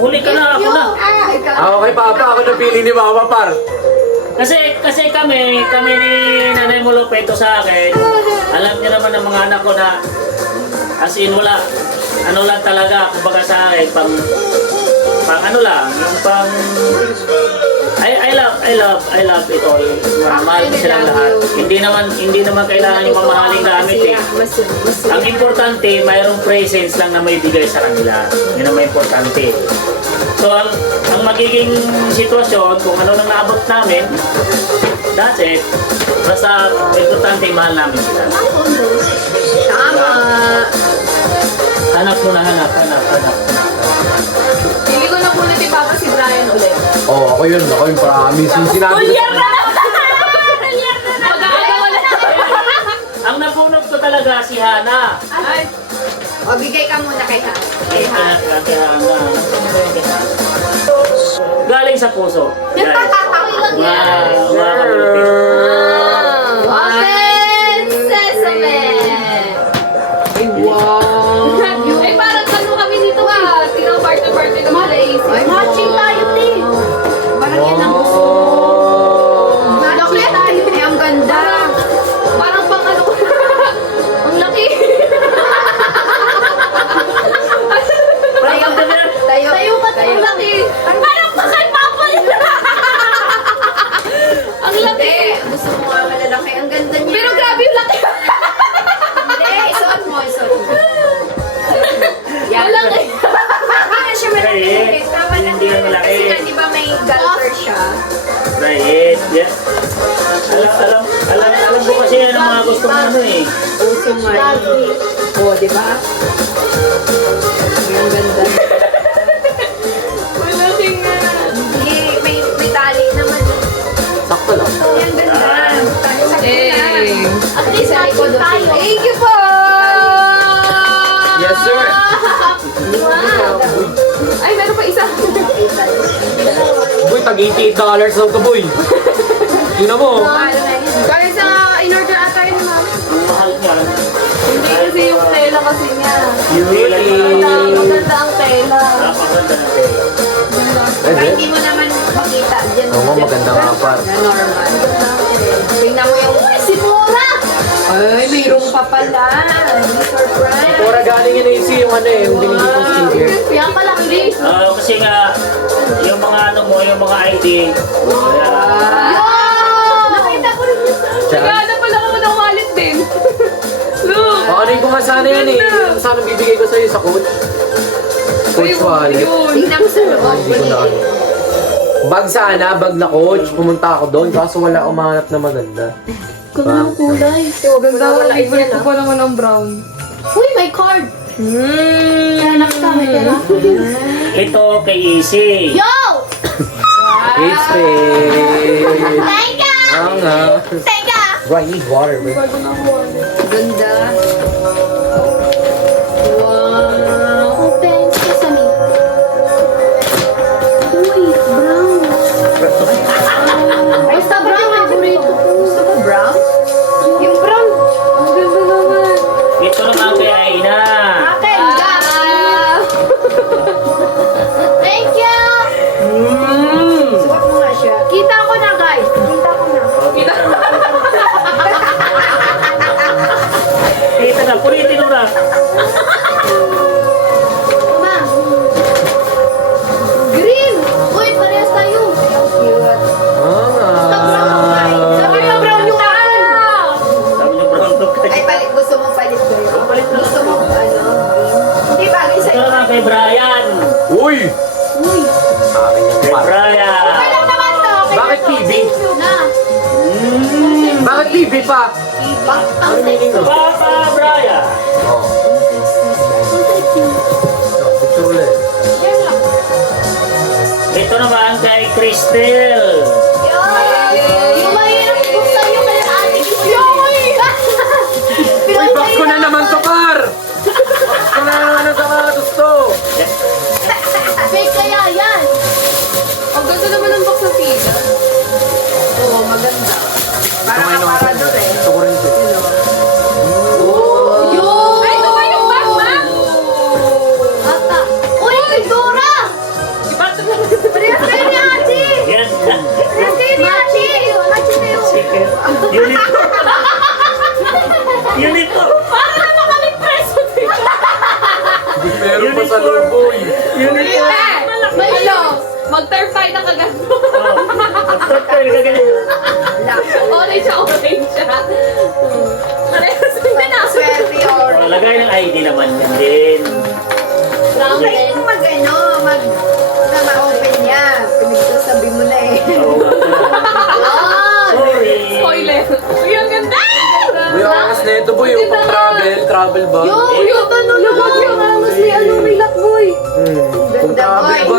Huli ka na, ako na. Okay, Papa. Ako napili ni Mama, par. Kasi kami ni Nanay Mulupeto sa akin, alam niyo naman ng mga anak ko na as in wala, ano lang talaga, kumbaga sa akin, pang ano lang, yung pang I love it all. Mahal ko silang lahat. Hindi naman kailangan yung mamahaling gamit eh. Ang importante, mayroong presence lang na may bigay sa kanila. Yun ang may importante. So, ang magiging sitwasyon, kung ano nang naabot namin, that's it. Basta, importante, mahal namin sila. Tama. Hanap mo na, hanap. Pili ko na ulit ni Papa si Brian ulit. Oh, ako yun. Ako yung promise. Yung sinabi ko. Kulyar na lang! Kulyar na lang! Mag-aagaw na. Ang napunod ko talaga si Hana. Ay, O, bigay ka muna kay Hana. Galing sa puso. Yan. Mga kapatid. Open Sesame! Wow. Ay, parang ano kami dito ah. Tingnan party ng mga AC. Ay, matching tayo, te. Parang yan ang gusto mo. Matching tayo. Ay, ang ganda. Parang pang ano ko. Ang laki. Tayo ka, Ang laki. Parang pa kay Papa yun! Ang laki. Hindi. Gusto mo nga malalaki. Ang ganda niya. Pero grabe yung laki. Hindi, isuot mo. Yan. Ang laki. Hindi na siya malaki. Right. Tama lang Hindi yan. yan malaki. Kasi nga, di ba may galper siya? Right. Yeah. Alam ko kasi yan ang mga gusto mo ano eh. Uso nga. Oo, di ba? Ang ganda. Ang laki nga. Hindi, may tali naman. Sakto lang. Ang ganda. Eh. At least matching tayo. Thank you po! Yes, sir. Ay, meron pa isa. Boy, tag-$88 daw ka, boy. Tingnan mo. Kaya sa in-order ata yun, ma'am. Ang mahal niya. Hindi kasi yung tela kasi niya. Cutie. Maganda ang tela. Napakaganda na pera. Para hindi mo naman makita dyan. Oo, maganda nga, par. Na normal. Tingnan mo yung, uy, si Mura! Ay, mayroong pa pala. Surprise. Pura galing yun AC yung ano eh, yung binigay kong sticker. Yan pala, please. Kasi nga, yung mga ano mo, yung mga ID. Kaya, Nakita ko rin yun. Nagana pala ako ng wallet din. Look. Ano ko nga sana yan eh. Sana bibigay ko sa'yo sa coach. Coach wallet. Tingnan mo sa loob. Hindi ko na ano. Bag sana, bag na coach. Pumunta ako doon, kaso wala akong mahanap na maganda. Ganda ng kulay. Ganda ang favorite ko pa naman ang brown. Uy, may card. Hanap ka, may pera. ito kay Easy. Yo! It's fake. Thank you! Oo nga. Thank you! Bro, I need water, bro. Ganda. Wow. Open sesame. Uy, brown. Ay, sa brown, favorito ko. Gusto mo brown? Yung brown. Ang ganda naman. Ito naman kay Aina. Akin, Thank you! Suot mo nga siya. Kita ko na, guys. Kita ko na. Kita na, pulitin mo na. Ma'am. Green! Uy, parehas tayo. Cute. Sabi mo, brown yung kaan. Sabi niyo, brown to kay. Ay, palit. Gusto mo palit ko yun? Palit na. Gusto mo, ano? Hindi bagay Ito sa'yo. naman kay Brian. Uy! Uy. Akin yung Kay par. Brian. Alam naman to. Bakit PB? Na. Bakit PB pa? Ang Ano meaning nun? Papa Brian. Oo. Picture ulit. Yan lang. Ito naman kay Cristel. Yung mahirap buksan yung kaya ate ko. Uy, box ko na naman to, par! Box ko na naman ang sapatos to. Fake kaya yan. Ang ganda naman ng box na pila. Para aparador eh. Ito ko rin ito. Ay, ito ba yung bag, ma? Ata. Uy, Dora! Ibato na. Parehas kayo ni Ate! Yan. Parehas kayo ni Ate! Ate kayo! Unit ko. Unit ko. Para naman kami preso dito. Meron pa sa loob, boy. Unit ko. Malo! Mag-terrify na kagad. After tayo, gaganyan. Orange siya, orange siya. Parehas na na. Swerte or... Oh, lagay ng ID naman yan din. Kaya mo na ma-open niya. Pinagsasabi mo na eh. Oo nga. Sorry. Spoiler. Uy, ang ganda! Boy, ang angas na ito, boy. Yung pang travel ba? Yung mas may may lakboy. Kung travel ba?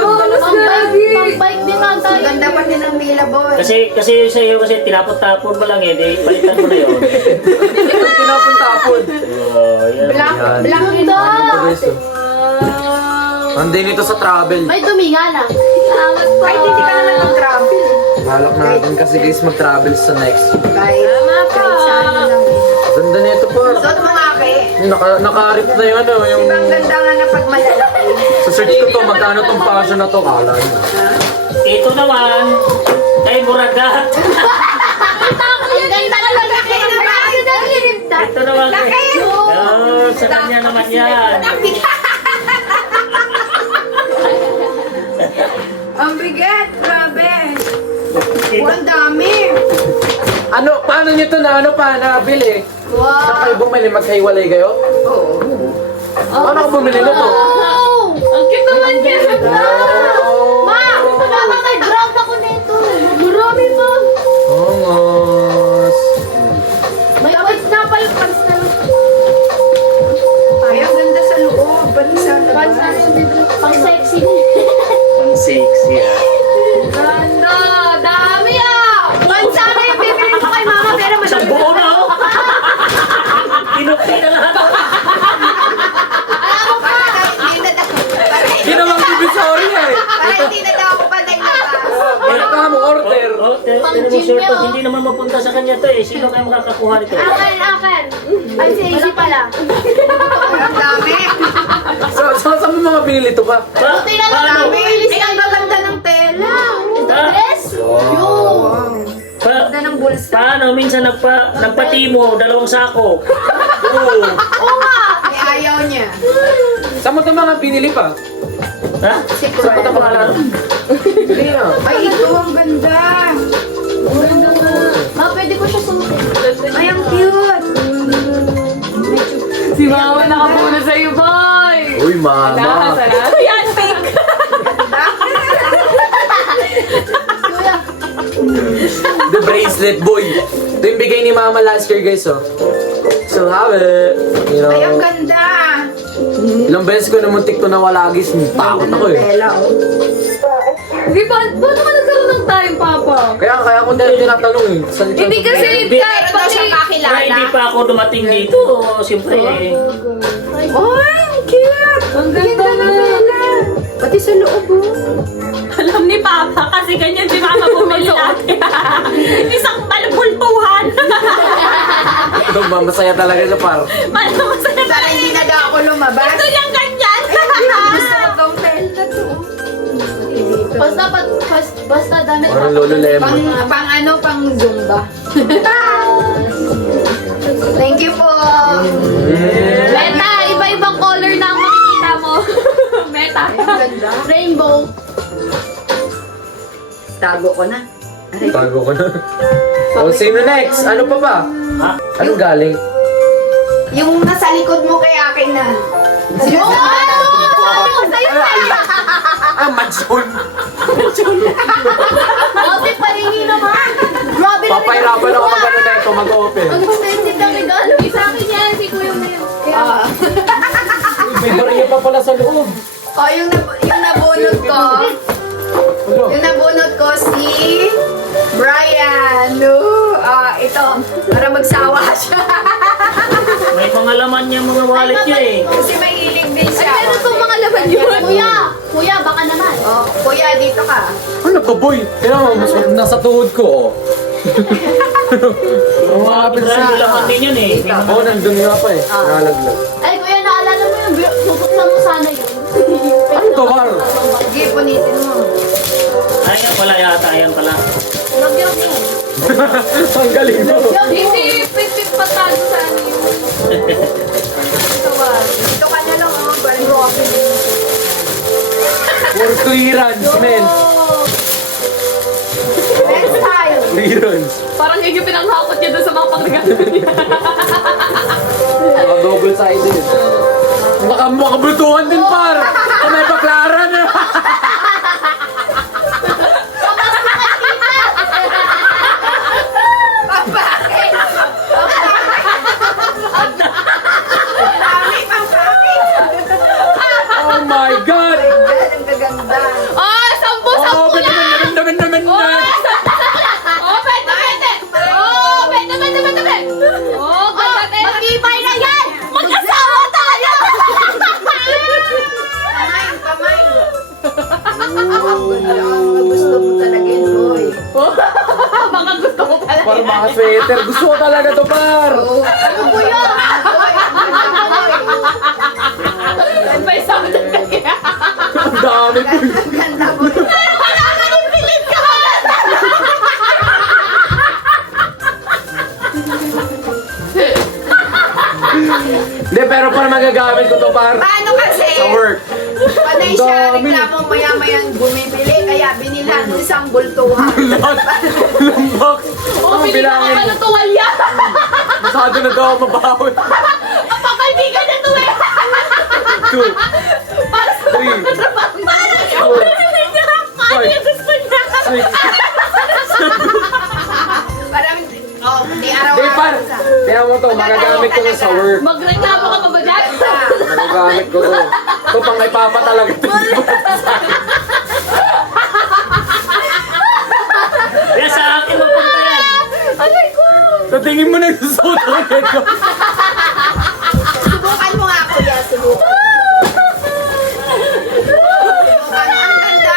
Pang-bike din ata. Ang ganda pa din ng Mila Boy. Kasi sa iyo kasi tinapon-tapon mo lang eh, di palitan mo na yun. Tinapon-tapon. Oh, yan. Black Ganda! Guys, oh. Nandun ito sa travel. May tuminga na. Salamat po. Ay, hindi ka naman mag-travel eh. Balak natin kasi guys mag-travel sa next. Kahit sana lang eh. Ganda na ito pa. Suot mo nga kay. Naka-rip na yung ano, yung... Ibang ganda nga na pag malalaki. Sa search ko to, magkano tong passion na to, kala nyo. Ito naman, ay buragat. Ang ganda ka lang kayo na ba? Ito naman. Oh, sa kanya naman yan. Ang bigat, grabe. Ang dami. Ano, paano nyo to na ano pa, nabili? Saan kayo bumili? Magkahiwalay kayo? Oo. Paano ako bumili na to? Wow! Ang cute naman niya. Ma! Mama, may ground ako nito. Marami pa. Ongos. May wait na pa yung pants na. Ay, ang ganda sa loob. Pati sa Pants na labas. yung dito. Pang sexy. Ang sexy ah. Ganda! Dami ah! Pants sana yung bibili mo kay mama, pero Isang buo na oh. Kinukti na lahat. Alam mo pa, hindi na daw. Hindi naman divisory eh. Para hindi na daw ako patay na pa. Wala ka mo order. Oh, tinan mo sir, pag hindi naman mapunta sa kanya to eh, sino kayo makakakuha nito? Akin. Ay, si Easy pala. Ang dami. Saan mo mga binili to pa? Buti na lang Paano? release Ay, ang gaganda ng tela. dress. Yung. Ganda ng bulsa. Paano? Minsan nagpatimo, 2 sako. Oo. Oo nga. Ay, ayaw niya. Saan mo ito mga binili pa? Ha? Saan mo ito mga laro? Hindi na. Ay, ito ang ganda. Ma, pwede ko siya sumutin. Ay, ang cute. Si Mama nakapuna sa'yo, boy. Uy, mama. Yan, pink. Kuya. The bracelet, boy. Ito yung bigay ni mama last year, guys, oh. So, have it. You know, Ay, ang ganda. ilang beses ko namuntik to nawala, guys. Takot ako eh. Tela, oh. Di ba? Paano ka nagkaroon ng time, Papa? Kaya ako dahil tinatanong eh. Saan Hindi kasi Meron daw siyang Kaya hindi kakilala. pa ako dumating dito. Siyempre eh. Ay, ang cute. Ang ganda na. Tela. Pati sa loob, oh. Alam ni Papa kasi ganyan si Mama bumili natin. Isang balbultuhan. Ito, masaya talaga sa par. Masaya Sana hindi na daw ako lumabas. Gusto niyang ganyan. Gusto ko tong tela to. Basta damit. Parang lolo lemon. Pang ano, pang Zumba. Thank you po. Meta, iba-ibang color na ang makikita mo. Meta. Ay, ang ganda. Rainbow. Tago ko na. Tago ko na. O, sino next? Ano pa ba? Ha? Anong galing? Yung nasa likod mo kay akin na. Yung ano? Sa'yo na. Ah, Manson. Ate, pahingi naman. Grabe na Papahirapan ako mag-ano na ito, mag-open. Ang expensive na regalo. Sa akin yan, si Kuya Mayo. Ah. May bariya pa pala sa loob. Oh, yung nabunod ko. Yung nabunod ko si Brian. No, ito, para magsawa siya. May mga laman niya mga wallet niya eh. Kasi mahilig din siya. Ay, meron tong mga laman yun. Kuya, baka naman. Oh, kuya, dito ka. Ano to, boy? Kaya mo, mas nasa tuhod ko, oh. napansin. Laman din yun eh. Oo, nandun nga pa eh. Nalaglag. Ay, kuya, naalala mo yung sutuklan mo sana yun. Ano to, Mar? Sige, punitin mo. Ayan, wala yata. Ayan pala. Nagyan mo. Ang galing mo. Hindi, pipit patago sa ano yun. Ito ka na lang, oh. Parang rocky. For clearance, men. Next time. Clearance. Parang yun yung pinanghakot niya doon sa mga pangregalo niya. Mga double-sided. Makabulutuhan din, par. May paklaran. Oh my God! Ang gaganda. Oh, sampu, sampu Oh, na! naman. Oh, pwede, pwede! Oh, pwede, pwede, pwede, pwede! Oh, ganda tayo! Matibay na yan! Mag-asawa tayo! Kamay, kamay. Ang gusto mo talaga yun, boy. Baka gusto ko pala. Par, mga sweater. Gusto ko talaga to, par. Ano po yun? Boy, ang ganda, boy. Yan ba yung sabi na kaya? Ang dami ko. Ang ganda, boy. Hindi, pero par magagamit ko to, par. Paano kasi? Sa work. Panay siya, Dami. reklamo maya-mayang bumibili, kaya binilhan ng isang bultuhan. Lumbok. Oh, Ang pili ka bilangin. ka ng tuwalya! Masyado na daw ako mabawal. Ang pakaibigan na to eh! 2, 3, 4, Ano yung gusto niya? 6. Parang, oh, di Hindi, araw-araw par. ka. Kaya mo to, magagamit ko to sa work. Magreklamo ka pa ba dyan? Magagamit ko to. Ito pang ipapa talaga. Kaya sa akin mapunta yan. Alay ko! Sa tingin mo nagsusuot ako nito. Subukan mo nga, kuya, subukan. Subukan, ang ganda.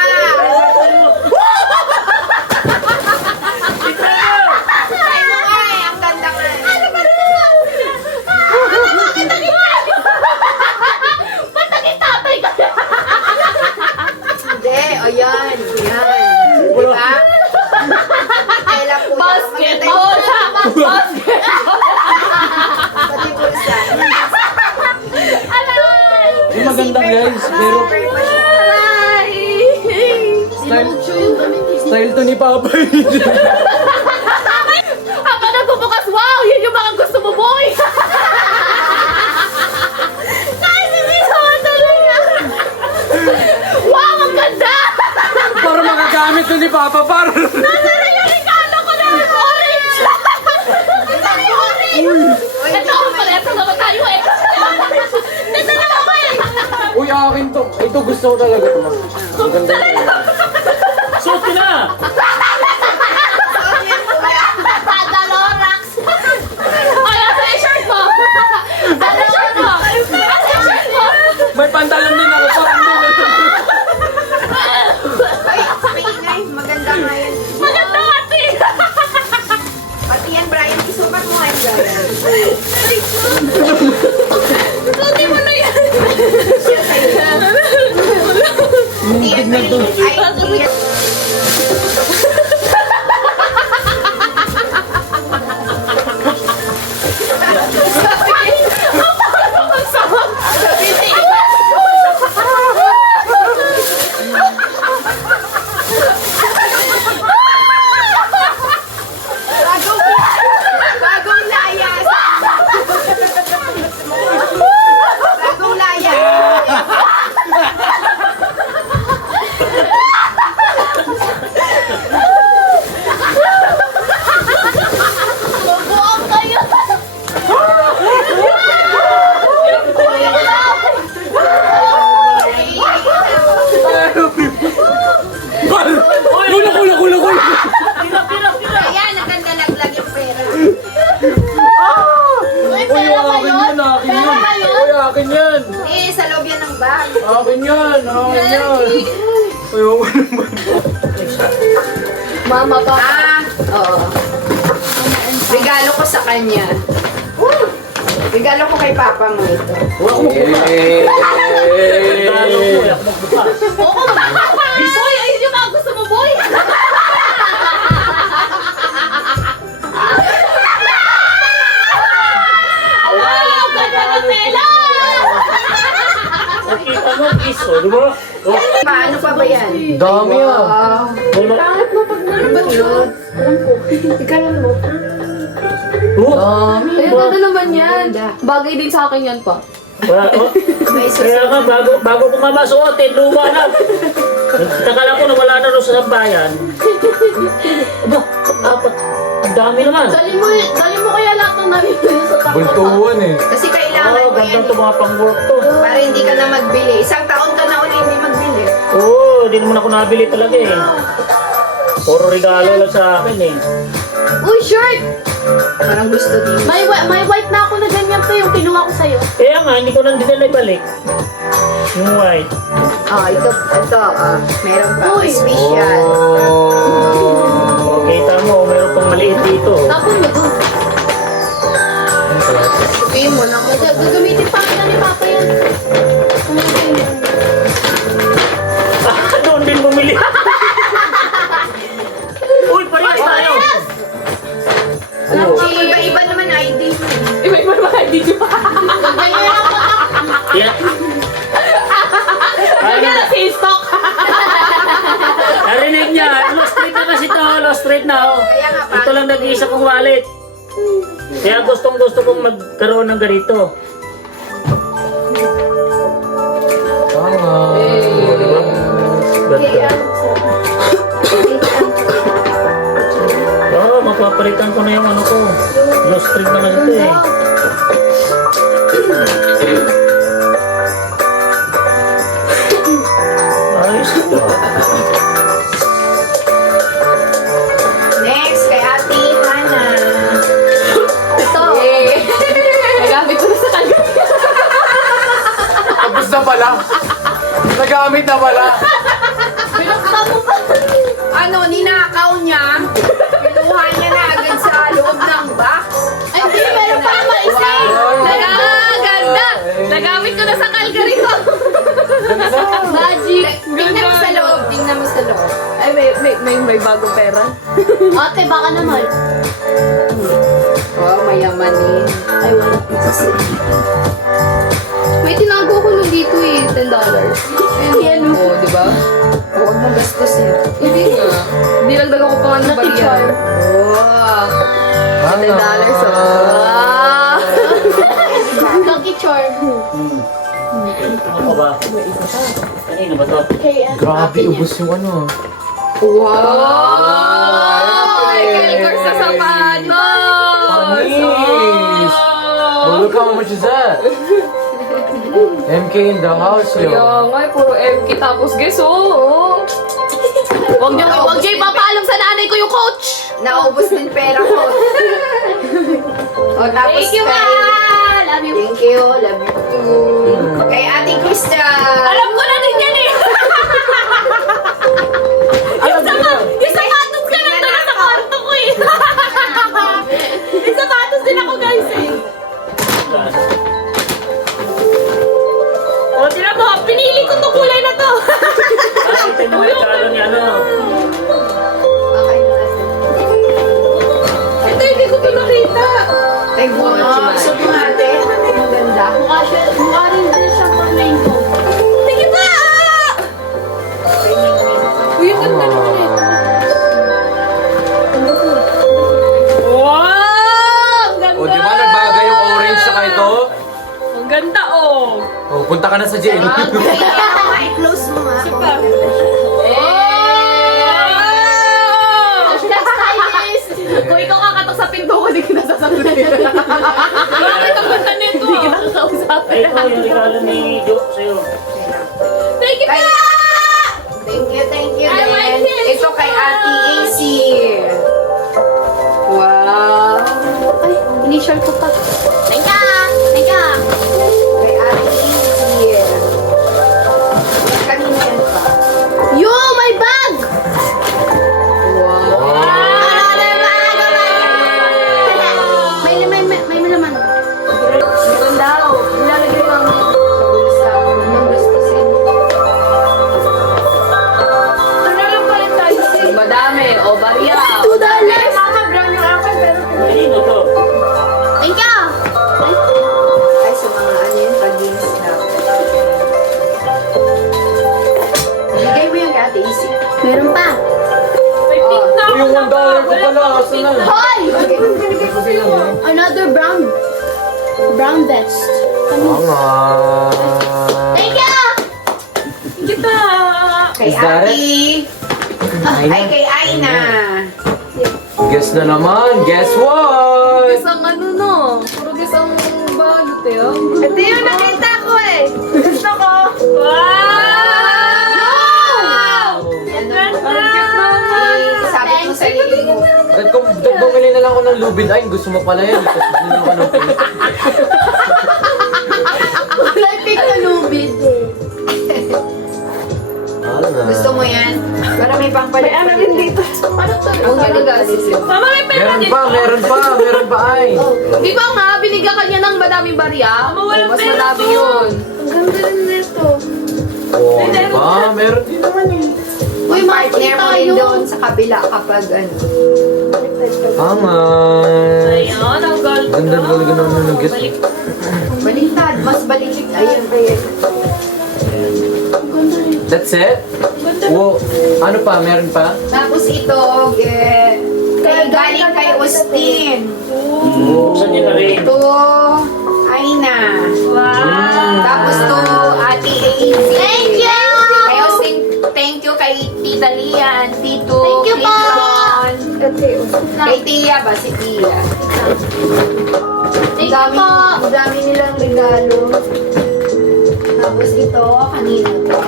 Try mo nga eh, ang ganda nga eh. Ba't naging tatay ka? Hindi, o yan, yan. Diba? Kailan po yan? Basketball! Basketball! Pati bulsa. Alay! Yung maganda guys, pero Super pa siya. Alay! style to ni Papa. Habang nagbubukas, wow! Yun yung mga gusto mo, boy! Naisisisawa talaga! Wow! Ang ganda! Para magagamit to ni Papa, par. Nasaan yung regalo ko na orange? Nasaan yung orange? Ito, pareho naman tayo eh. Nasaan ako eh? Uy, akin to. Ito gusto ko talaga to. Ang ganda to. Suot ko na. Dalorax! Ay, asa yung shirt mo? Asa yung shirt mo? Asa yung shirt mo? May pantalon din ako, par. Ay, maingay. Maganda nga yan. Maganda nga, Ti. Pati yan, Brian. Isukat mo nga yan, Brian. Suti mo na yan. Hindi yan, Brian. Ay, hindi yan. Bagong layas. Bagong layas. Bubuong kayo. Par! Kula. Ayan, ang ganda naglag yung pera. Uy, Uy, pera ba akin yun? yun, akin Pera yun. ba yun? Uy, akin yan. Eh, sa loob yan ng bag. Akin yan. Uy, ako naman. Mama pa. Oo. regalo ko sa kanya. Regalo ko kay Papa mo ito. Yay! Regalo ko, yak mo bukas. Oo, boy! Ayun yung mga gusto mo, boy! Wow! Ganda ng tela! Nakita mo, kiss, oh, di ba? Oh, Paano pa ba yan? Dami ah. wala. Ano ba yun? Ikalan mo. Oh, Ay, ang ganda naman yan. Bagay din sa akin yan pa. wala. Oh. May Kaya nga, bago ko nga masuotin, luma na. Nagtaka lang ko na wala na rin sa sambayan. Aba, apat. Ang dami naman. Dali mo kaya lahat ng nabibili sa takot. Bultuhan eh. Kasi kailangan Oh, ko yan. ganda ito mga pang-work to. Para hindi ka na magbili. Isang taon ka na uli hindi magbili. Oo, hindi naman ako nabili talaga eh. Puro regalo lang sa akin eh. Uy, shirt! Parang gusto din. May white na ako na ganyan pa yung kinuha ko sa'yo. Kaya nga, hindi ko nandito na ibalik. Yung white. Ito. Meron pa. Uy. Special. Oh, kita mo, meron pang maliit dito. Tapon mo doon. Sabihin mo na. Gagamitin pa kita ni Papa yan. Ah, doon din bumili. Uy, parehas tayo. Iba-iba naman ID. Iba-iba naman hindi nyo. Yan. Kaya na stock. Narinig niya, lost street na kasi to, lost street na oh. Kaya nga, Ito lang nag-iisa kong wallet. Kaya gusto kong magkaroon ng ganito. Tama. Diba? Ganda. Oo, mapapalitan ko na yung ano ko. Lost street na kasi ito eh. Ayos ito. Next, kay Ate Hana. Ito. Nagamit ko na sa kanya. Tapos na pala. Nagamit na pala. Binuksan mo pa. Ninakaw niya. Kinuha niya na agad sa loob ng box. Ay, hindi. Meron pa naman isa. Ganda. Nagamit ko na sa Calgary ko. Magic. Tingnan mo sa loob. Tingnan mo sa loob. Ay, may bagong pera. Ate, baka naman. Oh, mayaman eh. Ay, wala. May tinago ko nun dito eh. $10. Yan. Oo, di ba? Huwag mong gastusin. Hindi nga. Dinagdagan ko pa nga ng baliyan. Oh. $10 Ah! Lucky charm. Ano ba? Kanina ba to? Grabe, ubos yung ano. Oh! Michael Kors sa sapatos! Panis! Well, look how much is that? MK in the house, yo. Kaya nga, puro MK tapos guys, oo. Huwag niyo ipapaalam sa nanay ko yung coach! Naubos din pera ko. Oh, tapos Thank you, kay... Ma! Love you. Thank you. Love you too. Kay Ate Krista. Alam ko na din yan eh! Yung sapatos ka nandun sa kwarto ko eh! Yung sapatos din ako guys eh! O, tira mo, pinili ko itong kulay na to! Ay, ito yung regalo ni ano. Okay na natin. Ito, hindi ko ito nakita! Kay Bono. Suot mo ate. Maganda. Mukha rin din siya for mango. Sige pa! Uy, ang ganda naman eh! Wow! Ang ganda! O, di ba nagbaga yung orange sa ito? Ang ganda oh! O, punta ka na sa jail. I-close mo nga. Hashtag stylist! Kung ikaw kakatok sa pinto ko, di kita sasagutin. Bakit ang ganda nito? Hindi kita kakausapin. Ay, ito yung regalo ni Joke sa'yo. Thank you pa! Thank you, thank you. I like din. this. Ito kay Ate AC. Wow. Ay, initial ko pa. Teka! Teka! Kay Ate AC. Kanina yan pa. Yo, my bag! Wow. Another bag! Oh my God! another brown vest. Angat. Thank you! Kita! Kay Is that Ate. Ay, kay Aina. Guess na naman. Guess what? Guess ang ano no? Puro guess ang balot eh. Oh. Ito yung nakita ko eh. Gusto ko. Wow! Ang cute naman. Sabi ko sa sarili ko. Bumili na lang ako ng lubid. Ay, gusto mo pala yan. Gusto mo na ako ng pink. Wala pick na lubid eh. Gusto mo yan? Para may pangpalit. May ano rin dito. Ano to? Ang gagagastos yun. Mama, may pera din Meron pa, ay. Di ba nga, binigyan kanya ng madaming barya? walang Mas pera madami to. yun. Ang ganda rin nito. Oh, pa, meron din naman eh. Uy, partner mo rin doon sa kabila kapag ano. Angat. Ayan, ang galing. Ganda naman ng guess. Baliktad. Mas baliktad. Ayan, ayan. That's it? Wow. Ano pa? Meron pa? Tapos ito, galing kay Austin. Buksan niyo na rin. Ito, Aina. Wow! Tapos to, Ate Hazy. Thank you! Kay Austin, thank you kay Tita Lian, Tito. Thank you po! Kay Tia ba? Si Tia. Thank you po. Ang dami nilang regalo. Tapos ito, kanina to.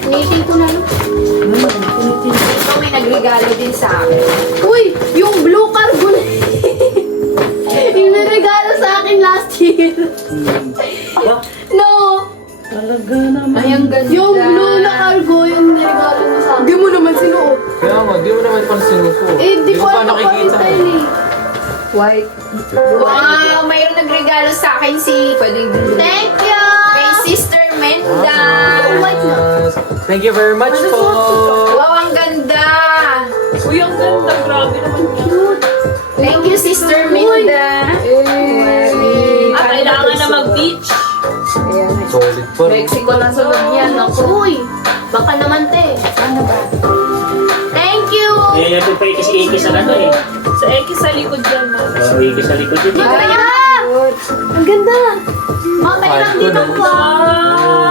Tinitin ko na, no? Ito may nagregalo din sa akin. Uy, yung blue cargo na yung naregalo sa akin last year. No, Ay, ang ganda. yung blue na cargo yung naregalo mo sa akin. Di mo naman sinuot. Kaya nga, di mo naman pa sinusuot. Di ko pa alam kung nakikita. style eh. White. Wow, mayroon nagregalo sa akin si, pwedeng Thank you! kay Sister Menda. Yes. Thank you very much po. Wow, ang ganda. Uy, ang ganda. Grabe naman cute. Thank you, Sister Menda. Ah, kailangan na mag-beach. Solid pa. Mexico na sunod yan. Ako. Uy, baka naman te. Ano ba? Thank you! Eh, ito pa ikis-ikis sa ano eh. Sa X sa likod dyan, ma. Ikis sa likod yun. Ang ganda! Mamay lang dito ko.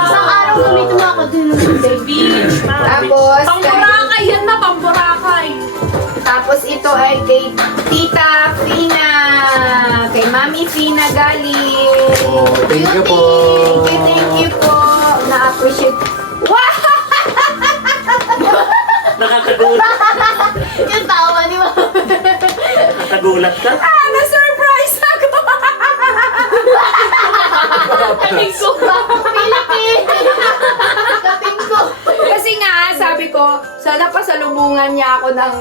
Isang araw gamitin mo ako din Sa beach, ma. Tapos, Pamburakay yan na, pamburakay. tapos ito ay kay Tita Fina. Kay Mami Fina galing. Oh, thank you po. Thank you po. Na-appreciate. Wow! Nakakagulat. Yung tawa ni Mama. Nakakagulat ka. Ah, na-surprise ako! Kating ko. Kating ko. Kasi nga, sabi ko, sana pasalubungan niya ako ng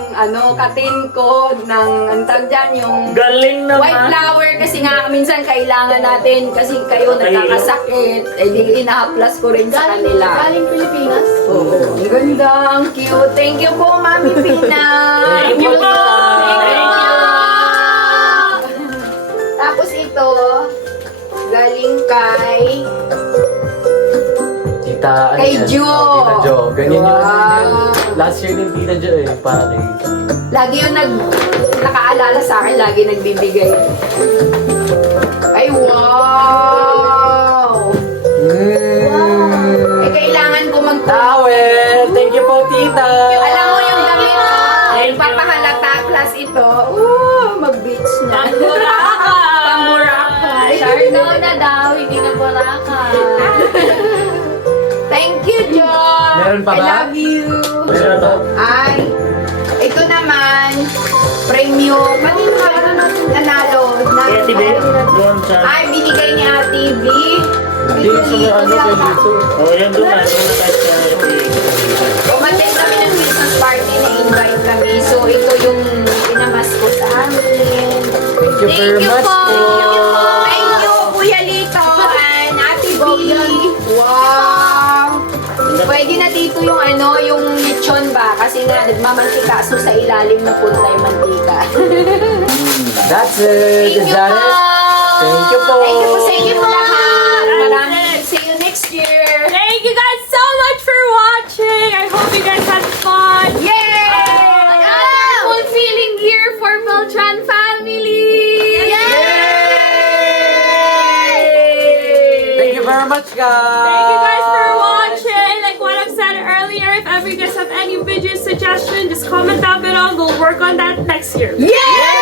katin ko, ng antag dyan, yung Galing white naman. flower. Kasi nga, minsan kailangan natin, kasi kayo nagkakasakit, eh di inahaplas ko rin sa kanila. Galing Pilipinas. Oo, ang ganda, ang cute. Thank you po, Mami Pina. Thank you po. Thank you. Thank you. Tapos ito, galing kay Tita, ano Kay yan? Jo. Tita Jo. Ganyan yung ano Wow. yan. Last year din Tita Jo eh. Pare. lagi yung nakaalala sa akin, lagi nagbibigay. Ay, wow! Eh, kailangan ko Towel! Thank you po, Tita! Alam mo yung damit ko, Thank you. papahalata plus ito. Mag-beach na. Pamburakay. Pamburakay. Siargao na daw, hindi na Boracay. Thank you, John. Meron pa I ba? love you. Meron ba? Ay, ito naman, premium. Kanino meron natin nanalo? Kaya tibi, doon sa... Ay, binigay ni Ate B. Hindi, sa may ano kay Lito. Oh, yan doon na. Doon na kahit sa... Umattend kami ng Christmas party na invite kami. So, ito yung pinamas ko sa amin. Thank you very much po. Thank you, Kuya Lito and Ate B. Wow! Pwede na dito yung yung lechon ba? Kasi nga, nagmamantika. So, sa ilalim na punta yung mantika. That's it. Thank Is you that po. it? Thank you po. Thank you po sa inyo lahat. Maraming see you next year. Thank you guys so much for watching. I hope you guys had fun. Yay! Fulfilling much, guys! Thank you guys for watching. Like what I've said earlier, if ever you guys have any video suggestions, just comment down below. We'll work on that next year. Yeah!